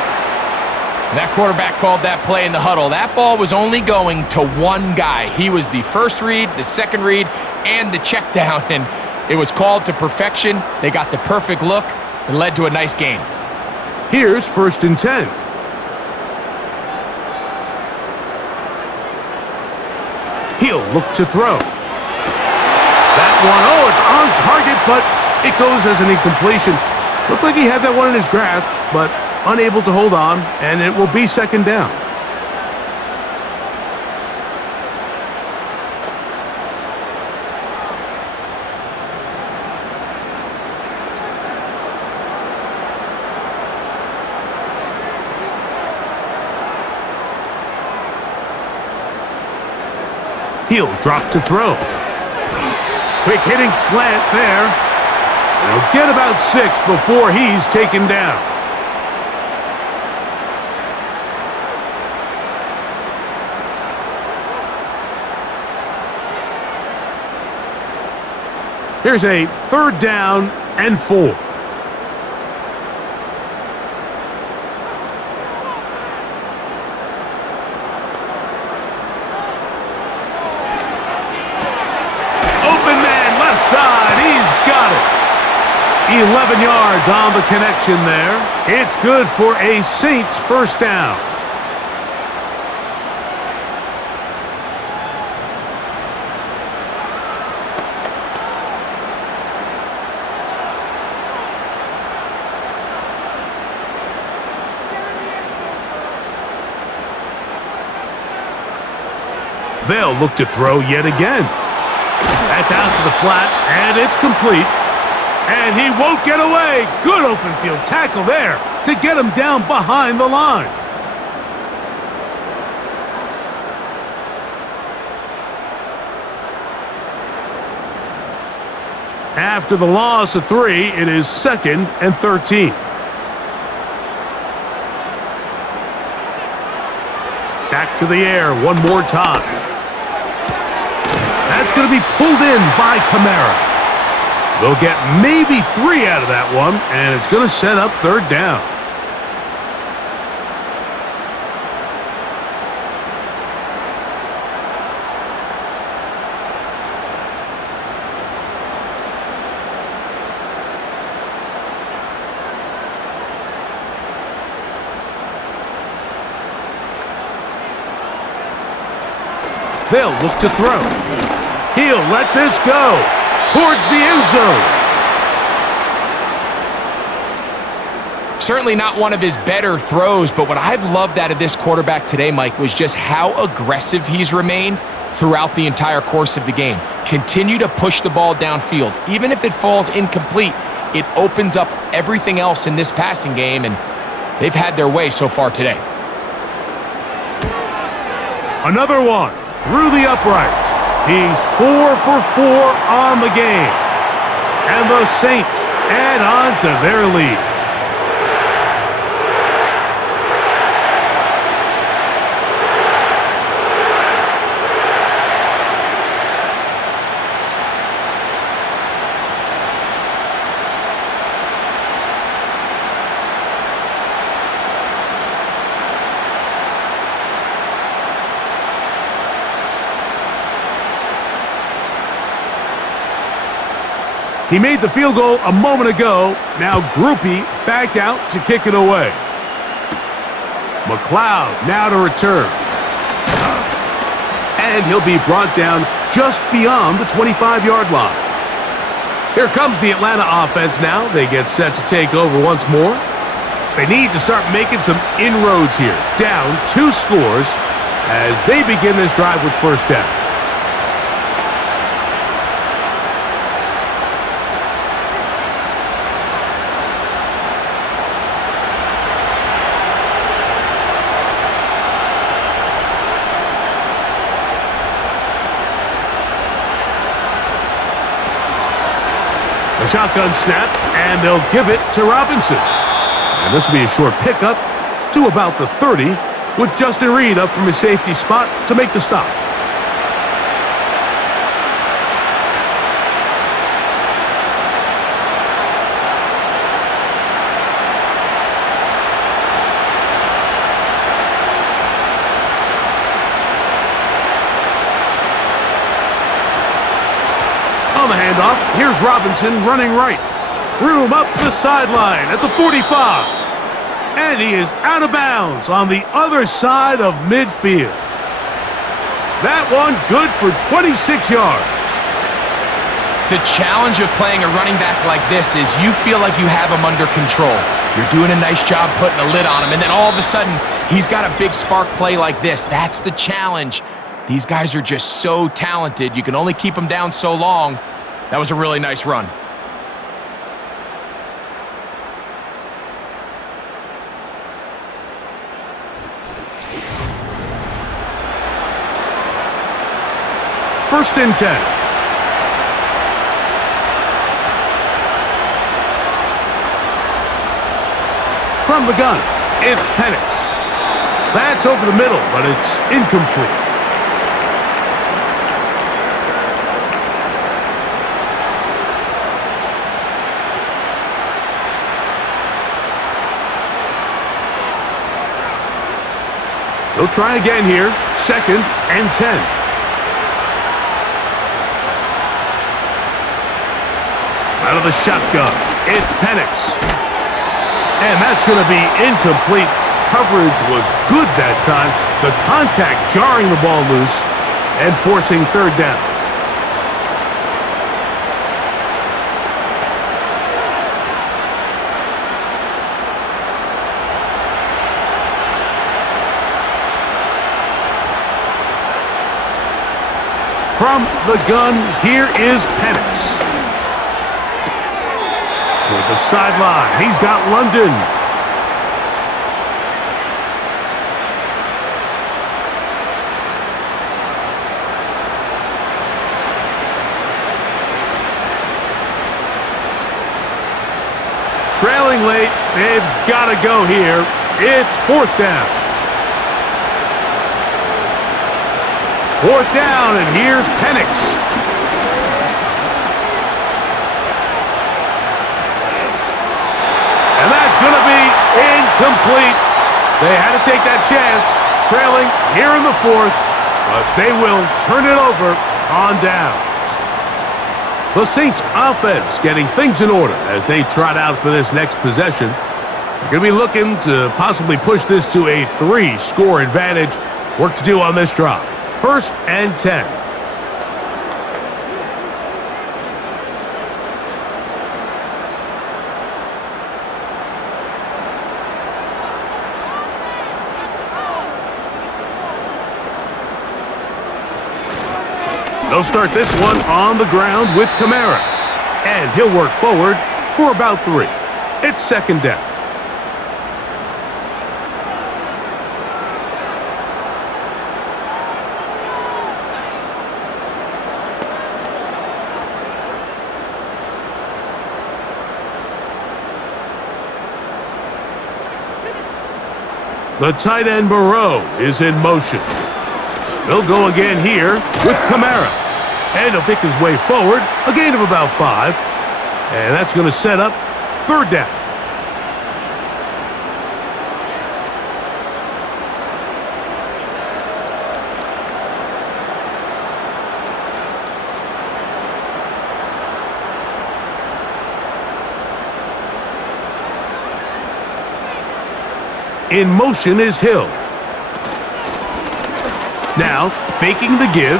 That quarterback called that play in the huddle. That ball was only going to one guy. He was the first read, the second read, and the check down, and it was called to perfection. They got the perfect look. It led to a nice game. Here's 1st and 10. He'll look to throw. That one, oh, it's on target, but it goes as an incompletion. Looked like he had that one in his grasp, but unable to hold on, and it will be second down. He'll drop to throw. Quick hitting slant there. And he'll get about 6 before he's taken down. Here's a 3rd down and 4. Open man, left side, he's got it. 11 yards on the connection there. It's good for a Saints first down. They'll look to throw yet again. That's out to the flat, and it's complete. And he won't get away. Good open field tackle there to get him down behind the line. After the loss of 3, it is 2nd and 13. Back to the air one more time. That's going to be pulled in by Kamara. They'll get maybe 3 out of that one, and it's going to set up 3rd down. They'll look to throw. He'll let this go towards the end zone. Certainly not one of his better throws, but what I've loved out of this quarterback today, Mike, was just how aggressive he's remained throughout the entire course of the game. Continue to push the ball downfield. Even if it falls incomplete, it opens up everything else in this passing game, and they've had their way so far today. Another one through the uprights. He's 4 for 4 on the game. And the Saints add on to their lead. He made the field goal a moment ago. Now Groupie back out to kick it away. McLeod now to return. And he'll be brought down just beyond the 25-yard line. Here comes the Atlanta offense now. They get set to take over once more. They need to start making some inroads here. Down 2 scores. as they begin this drive with first down. A shotgun snap, and they'll give it to Robinson. And this will be a short pickup to about the 30, with Justin Reed up from his safety spot to make the stop. On the handoff, here's Robinson running right. Room up the sideline at the 45. And he is out of bounds on the other side of midfield. That one good for 26 yards. The challenge of playing a running back like this is you feel like you have him under control. You're doing a nice job putting a lid on him, and then all of a sudden, he's got a big spark play like this. That's the challenge. These guys are just so talented. You can only keep them down so long. That was a really nice run. First and 10. From the gun, it's Penix. That's over the middle, but it's incomplete. They'll try again here. Second and 10. Out of the shotgun, it's Penix. And that's going to be incomplete. Coverage was good that time. The contact jarring the ball loose and forcing third down. From the gun, here is Penix. Toward the sideline, he's got London. Trailing late, they've got to go here. It's fourth down. Fourth down, and here's Penix. And that's going to be incomplete. They had to take that chance, trailing here in the fourth, but they will turn it over on downs. The Saints offense getting things in order as they trot out for this next possession. They're going to be looking to possibly push this to a 3-score advantage. Work to do on this drive. First and 10. They'll start this one on the ground with Kamara. And he'll work forward for about 3. It's second down. The tight end Moreau is in motion. They'll go again here with Kamara. And he'll pick his way forward, a gain of about 5. And that's going to set up third down. In motion is Hill. Now, faking the give.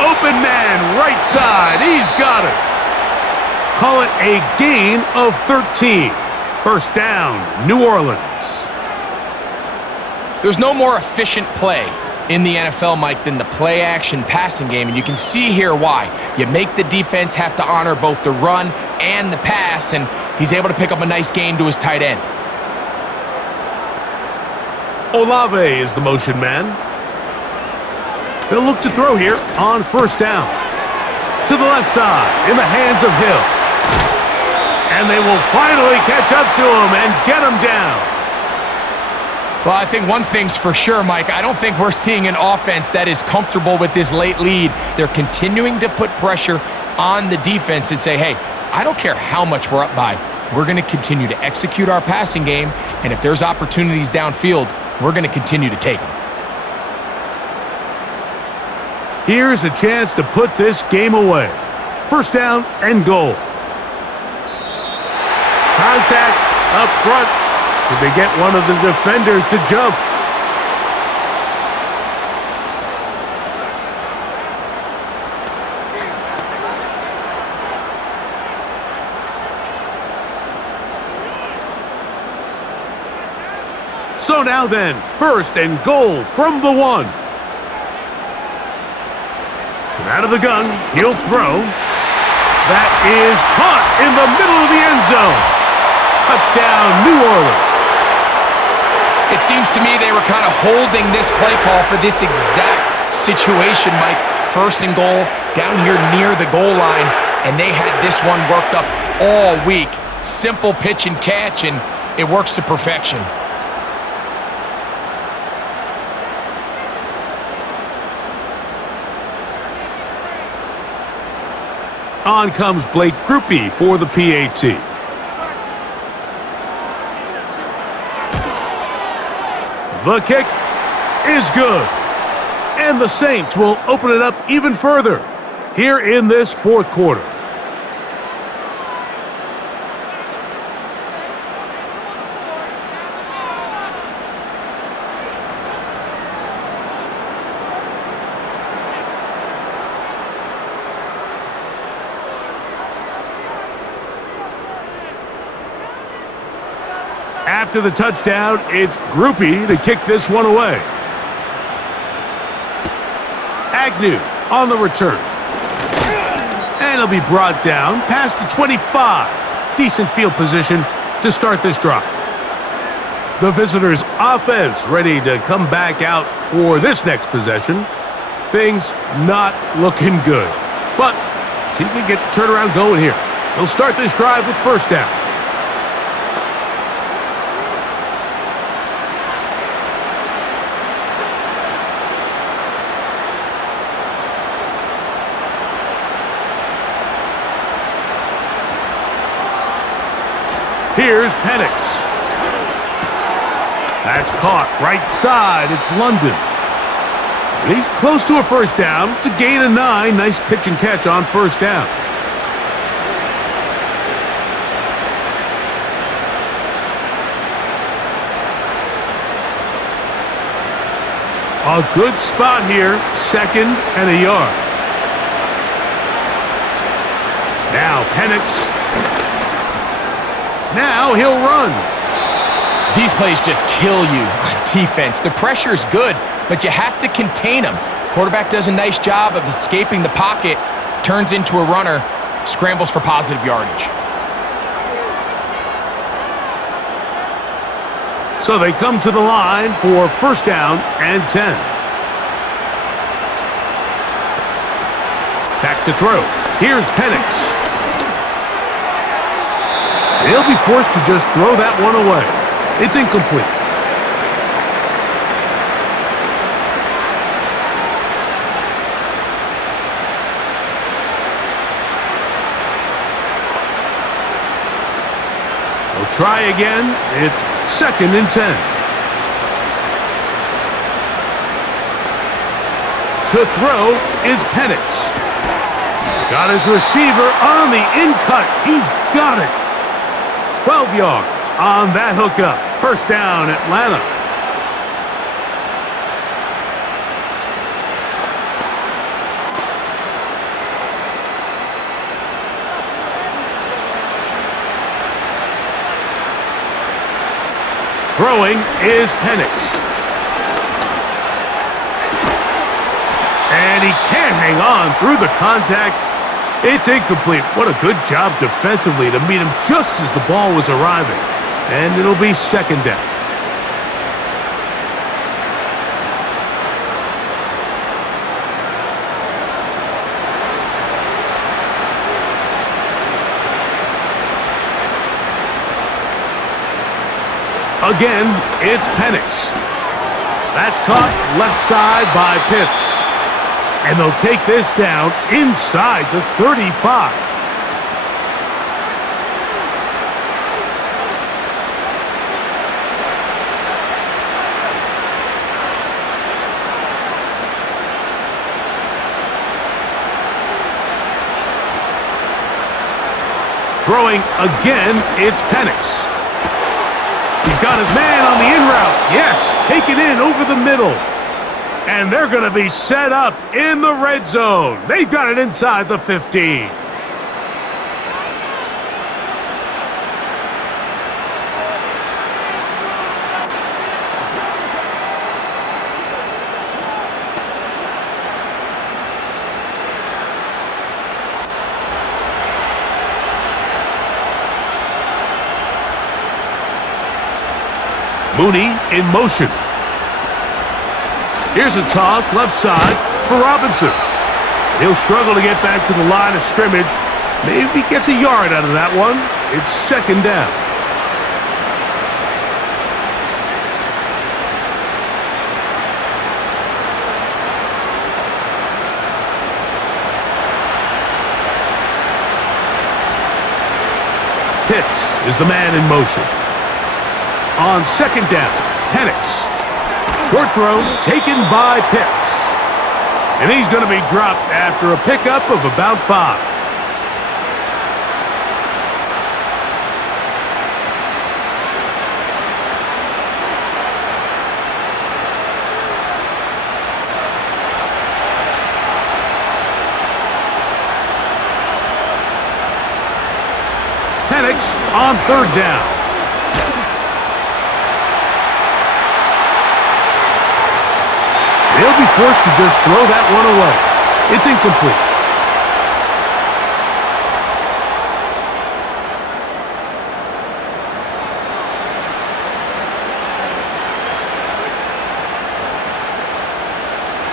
Open man, right side. He's got it. Call it a gain of 13. First down, New Orleans. There's no more efficient play in the NFL, Mike, than the play-action passing game, and you can see here why. You make the defense have to honor both the run and the pass, and he's able to pick up a nice gain to his tight end. Olave is the motion man. They'll look to throw here on first down. To the left side, in the hands of Hill. And they will finally catch up to him and get him down. Well, I think one thing's for sure, Mike. I don't think we're seeing an offense that is comfortable with this late lead. They're continuing to put pressure on the defense and say, hey, I don't care how much we're up by. We're going to continue to execute our passing game, and if there's opportunities downfield, we're going to continue to take them. Here's a chance to put this game away. First down and goal. Contact up front. Did they get one of the defenders to jump? So now then, first and goal from the 1. Out of the gun, he'll throw. That is caught in the middle of the end zone. Touchdown, New Orleans. It seems to me they were kind of holding this play call for this exact situation, Mike. First and goal, down here near the goal line, and they had this one worked up all week. Simple pitch and catch, and it works to perfection. On comes Blake Grupe for the PAT. The kick is good. And the Saints will open it up even further here in this fourth quarter. After the touchdown, it's Grupe to kick this one away. Agnew on the return. And he'll be brought down past the 25. Decent field position to start this drive. The visitors' offense ready to come back out for this next possession. Things not looking good. But see if we can get the turnaround going here. They'll start this drive with first down. Here's Penix. That's caught right side. It's London. And he's close to a first down. It's a gain of 9. Nice pitch and catch on first down. A good spot here. Second and a yard. Now Penix. Now he'll run. These plays just kill you on defense. The pressure is good, but you have to contain them. Quarterback does a nice job of escaping the pocket, turns into a runner, scrambles for positive yardage. So they come to the line for first down and 10. Back to throw. Here's Penix. They'll be forced to just throw that one away. It's incomplete. They'll try again. It's second and 10. To throw is Penix. Got his receiver on the in-cut. He's got it. 12 yards on that hookup. First down, Atlanta. Throwing is Penix. And he can't hang on through the contact. It's incomplete. What a good job defensively to meet him just as the ball was arriving. And it'll be second down. Again, it's Penix. That's caught left side by Pitts. And they'll take this down inside the 35. Throwing again, it's Penix. He's got his man on the in route. Yes, take it in over the middle. And they're going to be set up in the red zone. They've got it inside the 15. Mooney in motion. Here's a toss left side for Robinson. He'll struggle to get back to the line of scrimmage. Maybe gets a yard out of that one. It's second down. Pitts is the man in motion. On second down, Penix. Short throw taken by Pitts. And he's going to be dropped after a pickup of about 5. Penix on third down. They'll be forced to just throw that one away. It's incomplete.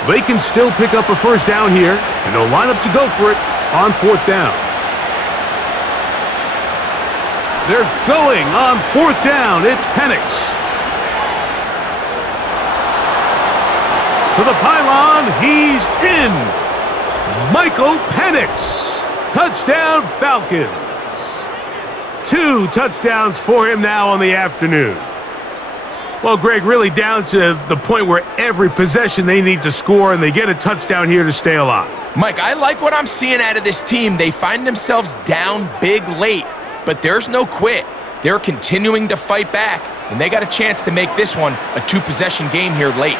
They can still pick up a first down here, and they'll line up to go for it on fourth down. They're going on fourth down. It's Penix. To the pylon, he's in. Michael Penix. Touchdown Falcons. 2 touchdowns for him now on the afternoon. Well, Greg, really down to the point where every possession they need to score, and they get a touchdown here to stay alive. Mike, I like what I'm seeing out of this team. They find themselves down big late, but there's no quit. They're continuing to fight back, and they got a chance to make this one a 2-possession game here late.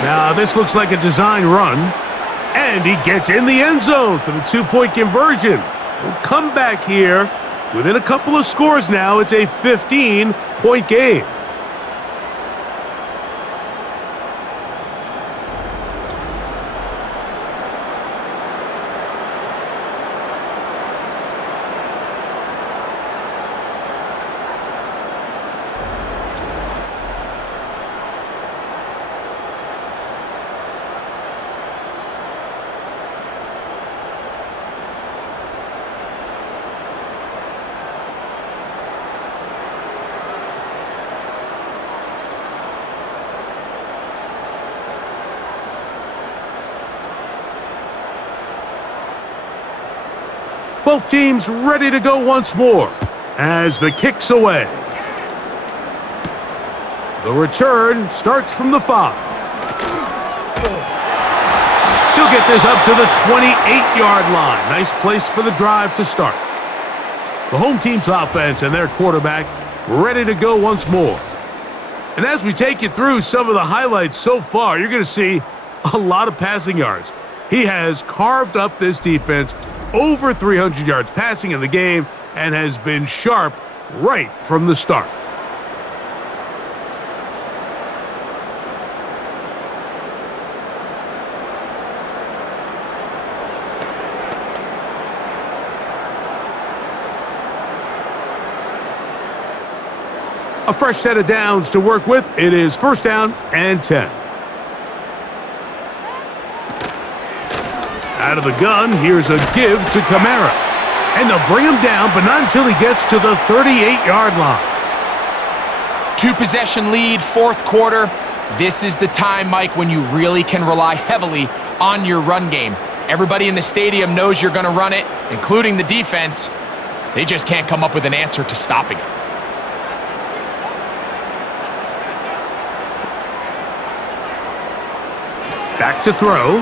Now, this looks like a design run, and he gets in the end zone for the 2-point conversion. He'll come back here. Within a couple of scores now, it's a 15-point game. Both teams ready to go once more as the kick's away. The return starts from the 5. He'll get this up to the 28-yard line. Nice place for the drive to start. The home team's offense and their quarterback ready to go once more. And as we take you through some of the highlights so far, you're going to see a lot of passing yards. He has carved up this defense, over 300 yards passing in the game, and has been sharp right from the start. A fresh set of downs to work with. It is first down and 10. Out of the gun, here's a give to Kamara. And they'll bring him down, but not until he gets to the 38-yard line. 2-possession lead, fourth quarter. This is the time, Mike, when you really can rely heavily on your run game. Everybody in the stadium knows you're going to run it, including the defense. They just can't come up with an answer to stopping it. Back to throw.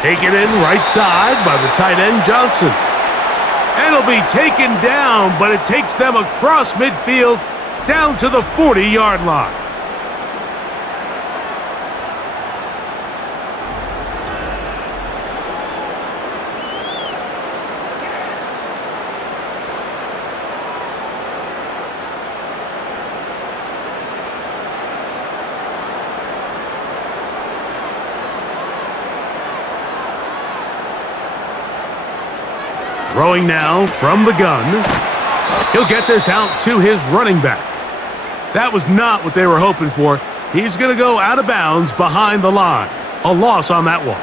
Taken in right side by the tight end, Johnson. And it'll be taken down, but it takes them across midfield down to the 40-yard line. Throwing now from the gun. He'll get this out to his running back. That was not what they were hoping for. He's going to go out of bounds behind the line. A loss on that one.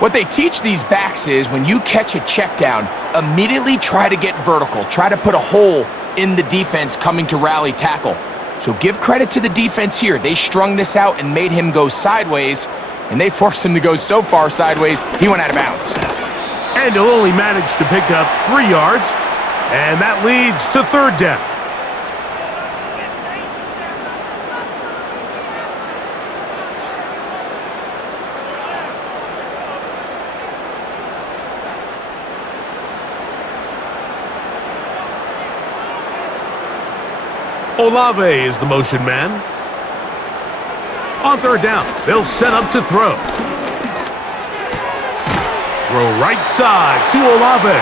What they teach these backs is when you catch a check down, immediately try to get vertical. Try to put a hole in the defense coming to rally tackle. So give credit to the defense here. They strung this out and made him go sideways, and they forced him to go so far sideways, he went out of bounds. And he'll only manage to pick up 3 yards, and that leads to third down. Olave is the motion man. On third down, they'll set up to throw. Throw right side to Olave.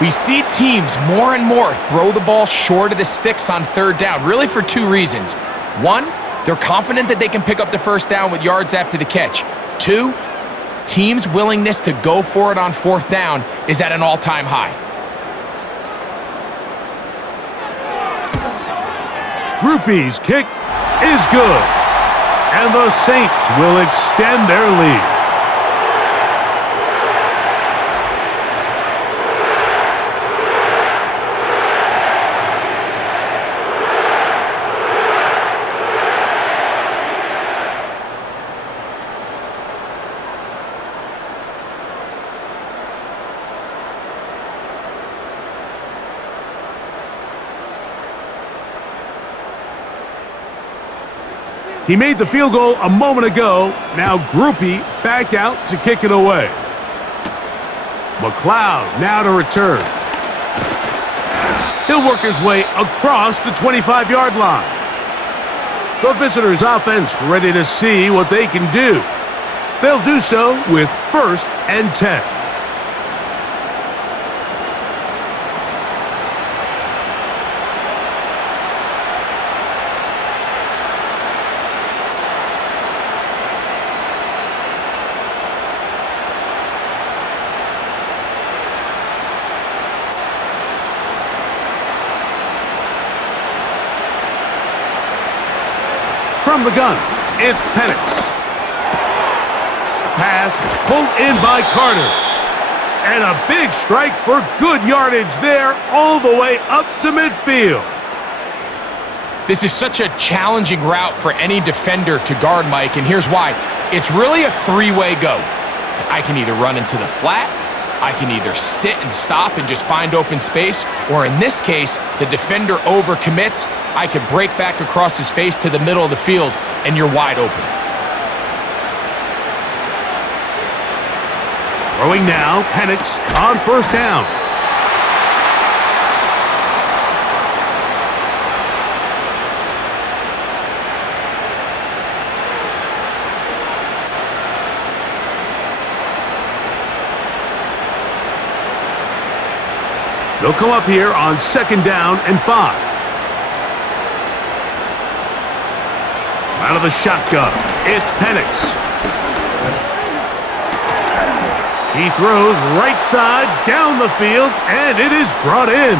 We see teams more and more throw the ball short of the sticks on third down, really for 2 reasons. 1, they're confident that they can pick up the first down with yards after the catch. 2, teams' willingness to go for it on fourth down is at an all-time high. Groupie's kick is good. And the Saints will extend their lead. He made the field goal a moment ago. Now Groupie back out to kick it away. McLeod now to return. He'll work his way across the 25-yard line. The visitors' offense ready to see what they can do. They'll do so with first and 10. From the gun, it's Penix. Pass pulled in by Carter. And a big strike for good yardage there all the way up to midfield. This is such a challenging route for any defender to guard, Mike, and here's why. It's really a 3-way go. I can either run into the flat, I can either sit and stop and just find open space, or in this case, the defender overcommits. I could break back across his face to the middle of the field, and you're wide open. Throwing now, Penix on first down. They'll come up here on second down and 5. Out of the shotgun, it's Penix. He throws right side down the field, and it is brought in.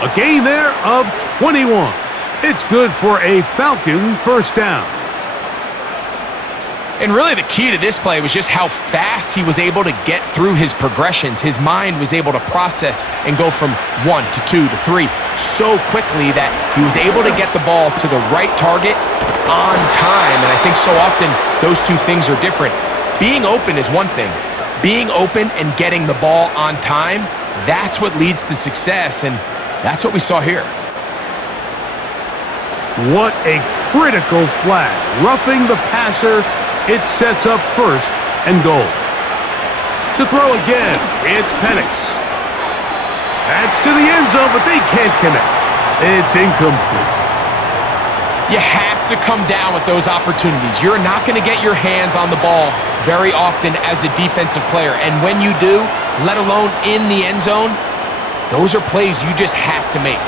A gain there of 21. It's good for a Falcon first down. And really the key to this play was just how fast he was able to get through his progressions. His mind was able to process and go from 1 to 2 to 3 so quickly that he was able to get the ball to the right target on time. And I think so often those two things are different. Being open is one thing. Being open and getting the ball on time, that's what leads to success, and that's what we saw here. What a critical flag. Roughing the passer. It sets up first and goal. To throw again, it's Penix. That's to the end zone, but they can't connect. It's incomplete. You have to come down with those opportunities. You're not going to get your hands on the ball very often as a defensive player. And when you do, let alone in the end zone, those are plays you just have to make.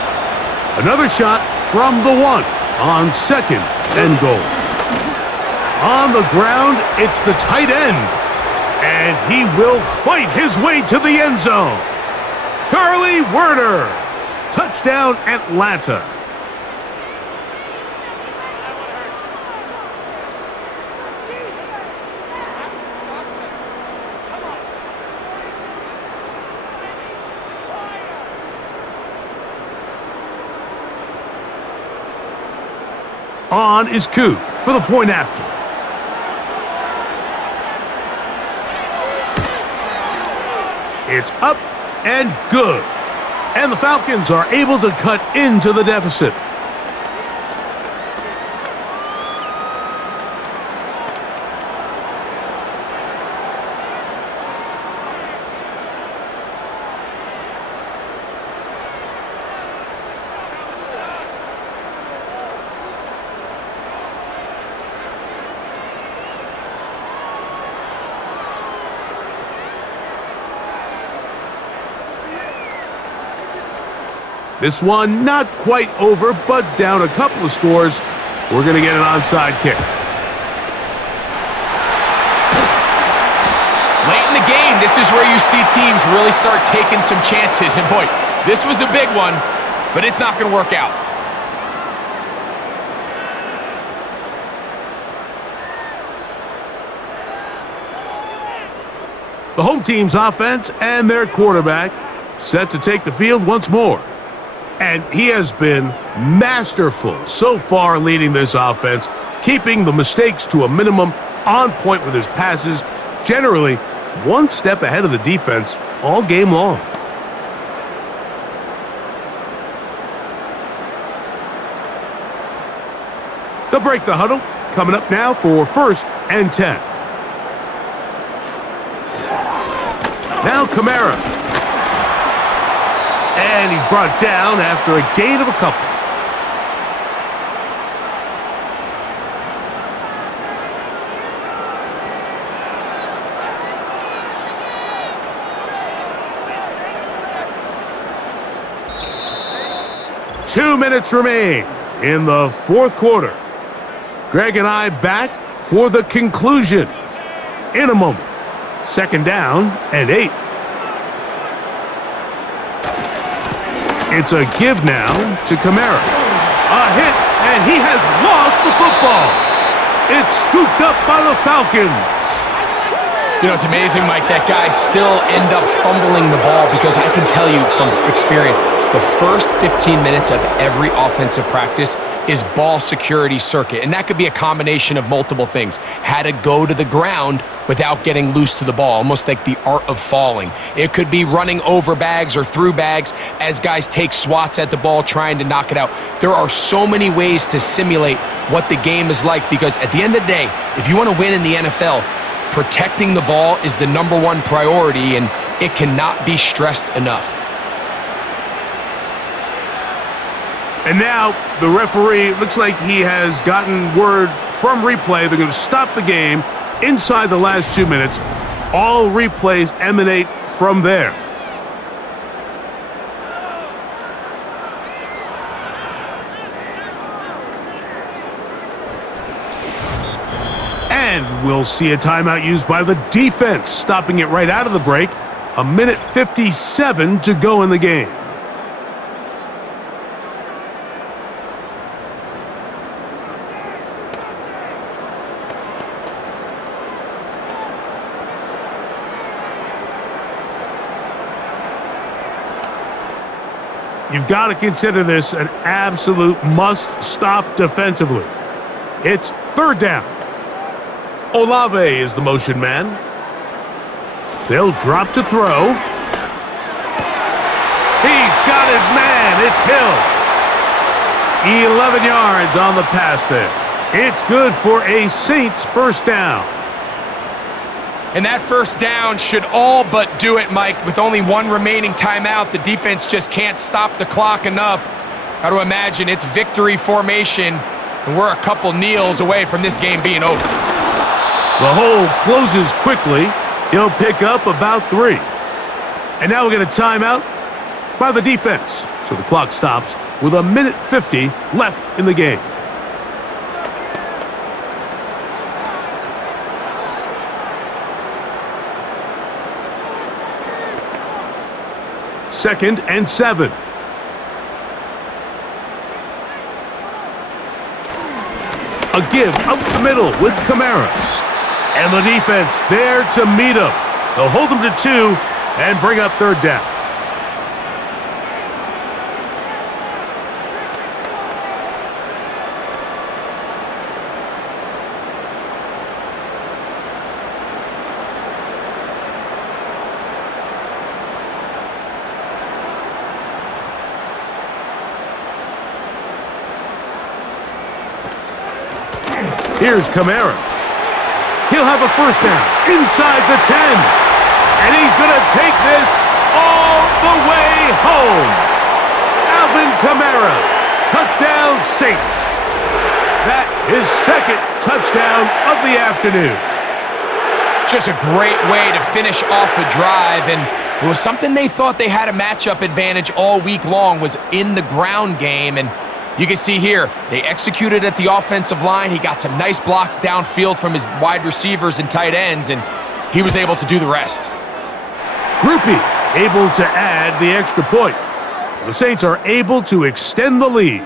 Another shot from the 1 on second and goal. On the ground, it's the tight end. And he will fight his way to the end zone. Charlie Werner. Touchdown, Atlanta. On is Koo for the point after. It's up and good. And the Falcons are able to cut into the deficit. This one not quite over, but down a couple of scores. We're going to get an onside kick. Late in the game, this is where you see teams really start taking some chances. And boy, this was a big one, but it's not going to work out. The home team's offense and their quarterback set to take the field once more. And he has been masterful so far leading this offense, keeping the mistakes to a minimum, on point with his passes, generally one step ahead of the defense all game long. They'll break the huddle, coming up now for 1st and 10. Now Kamara. And he's brought down after a gain of a couple. Two minutes remain in the fourth quarter. Greg and I back for the conclusion in a moment. 2nd down and 8. It's a give now to Kamara. A hit, and he has lost the football. It's scooped up by the Falcons. You know, it's amazing, Mike, that guys still end up fumbling the ball because I can tell you from experience, the first 15 minutes of every offensive practice is ball security circuit. And that could be a combination of multiple things. How to go to the ground without getting loose to the ball, almost like the art of falling. It could be running over bags or through bags as guys take swats at the ball trying to knock it out. There are so many ways to simulate what the game is like because at the end of the day, if you want to win in the NFL, protecting the ball is the #1 priority, and it cannot be stressed enough. And now the referee looks like he has gotten word from replay. They're going to stop the game inside the last 2 minutes. All replays emanate from there. And we'll see a timeout used by the defense, stopping it right out of the break. 1:57 to go in the game. You've got to consider this an absolute must-stop defensively. It's third down. Olave is the motion man. They'll drop to throw. He's got his man. It's Hill. 11 yards on the pass there. It's good for a Saints first down. And that first down should all but do it, Mike. With only one remaining timeout, the defense just can't stop the clock enough. Got to imagine it's victory formation, and we're a couple kneels away from this game being over. The hole closes quickly. He'll pick up about 3. And now we get a timeout by the defense. So the clock stops with 1:50 left in the game. Second and 7. A give up the middle with Kamara. And the defense there to meet him. They'll hold him to 2 and bring up third down. Here's Kamara. He'll have a first down inside the 10. And he's going to take this all the way home. Alvin Kamara. Touchdown, Saints. That is second touchdown of the afternoon. Just a great way to finish off a drive, and it was something they thought they had a matchup advantage all week long, was in the ground game. And you can see here, they executed at the offensive line. He got some nice blocks downfield from his wide receivers and tight ends, and he was able to do the rest. Groupie able to add the extra point. The Saints are able to extend the lead.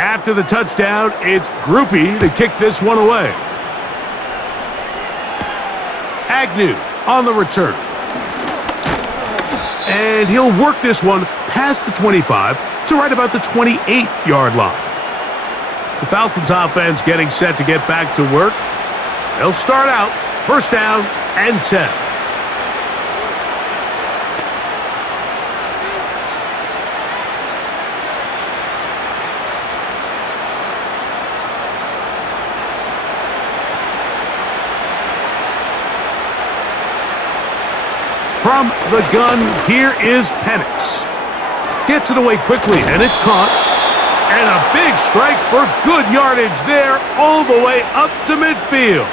After the touchdown, it's Groupie to kick this one away. Agnew on the return. And he'll work this one past the 25 to right about the 28-yard line. The Falcons offense getting set to get back to work. They'll start out first down and 10. From the gun, here is Penix. Gets it away quickly, and it's caught. And a big strike for good yardage there, all the way up to midfield.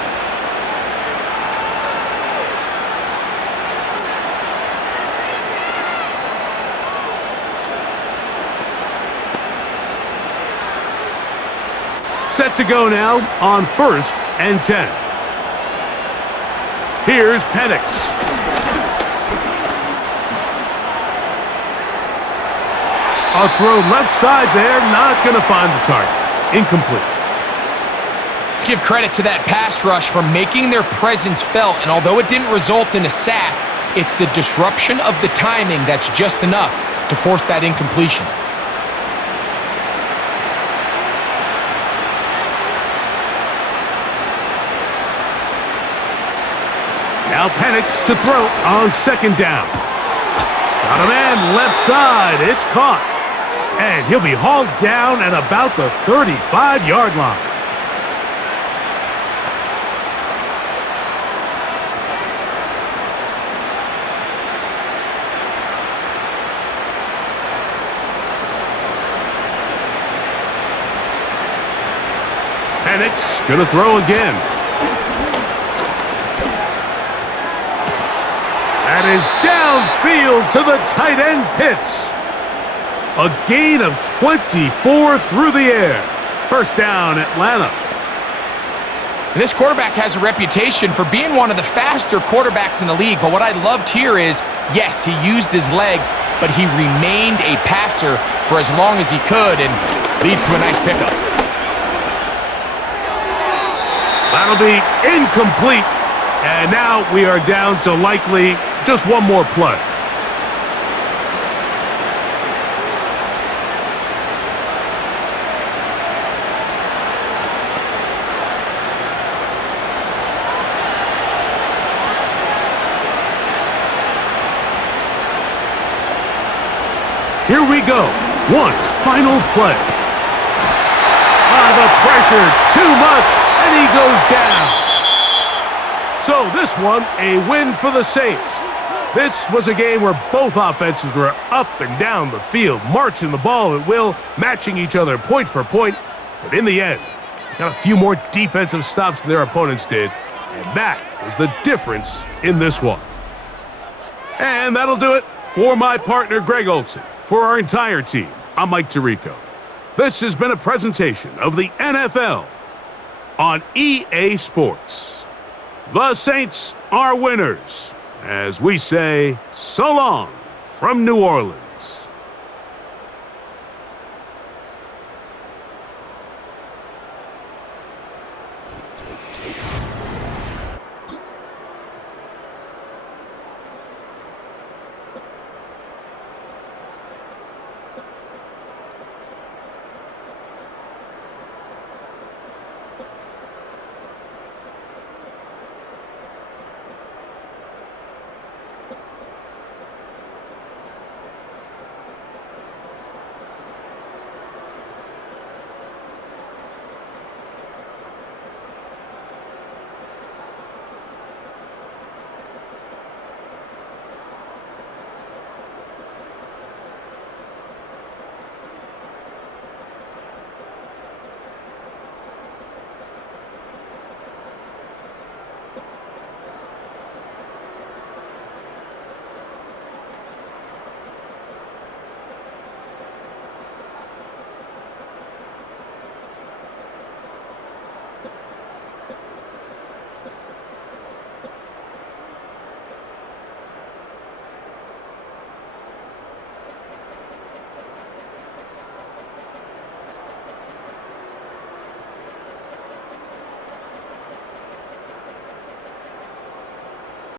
Set to go now on first and 10. Here's Penix. A throw left side there, not going to find the target. Incomplete. Let's give credit to that pass rush for making their presence felt, and although it didn't result in a sack, it's the disruption of the timing that's just enough to force that incompletion. Now Penix to throw on second down. Got a man left side, it's caught. And he'll be hauled down at about the 35-yard line. Panics, gonna throw again. That is downfield to the tight end Pitts. A gain of 24 through the air. First down, Atlanta. And this quarterback has a reputation for being one of the faster quarterbacks in the league, but what I loved here is, yes, he used his legs, but he remained a passer for as long as he could, and leads to a nice pickup. That'll be incomplete, and now we are down to likely just one more play. Here we go. One final play. The pressure, too much, and he goes down. So this one, a win for the Saints. This was a game where both offenses were up and down the field, marching the ball at will, matching each other point for point. But in the end, they got a few more defensive stops than their opponents did, and that was the difference in this one. And that'll do it for my partner, Greg Olson. For our entire team, I'm Mike Tirico. This has been a presentation of the NFL on EA Sports. The Saints are winners, as we say so long from New Orleans.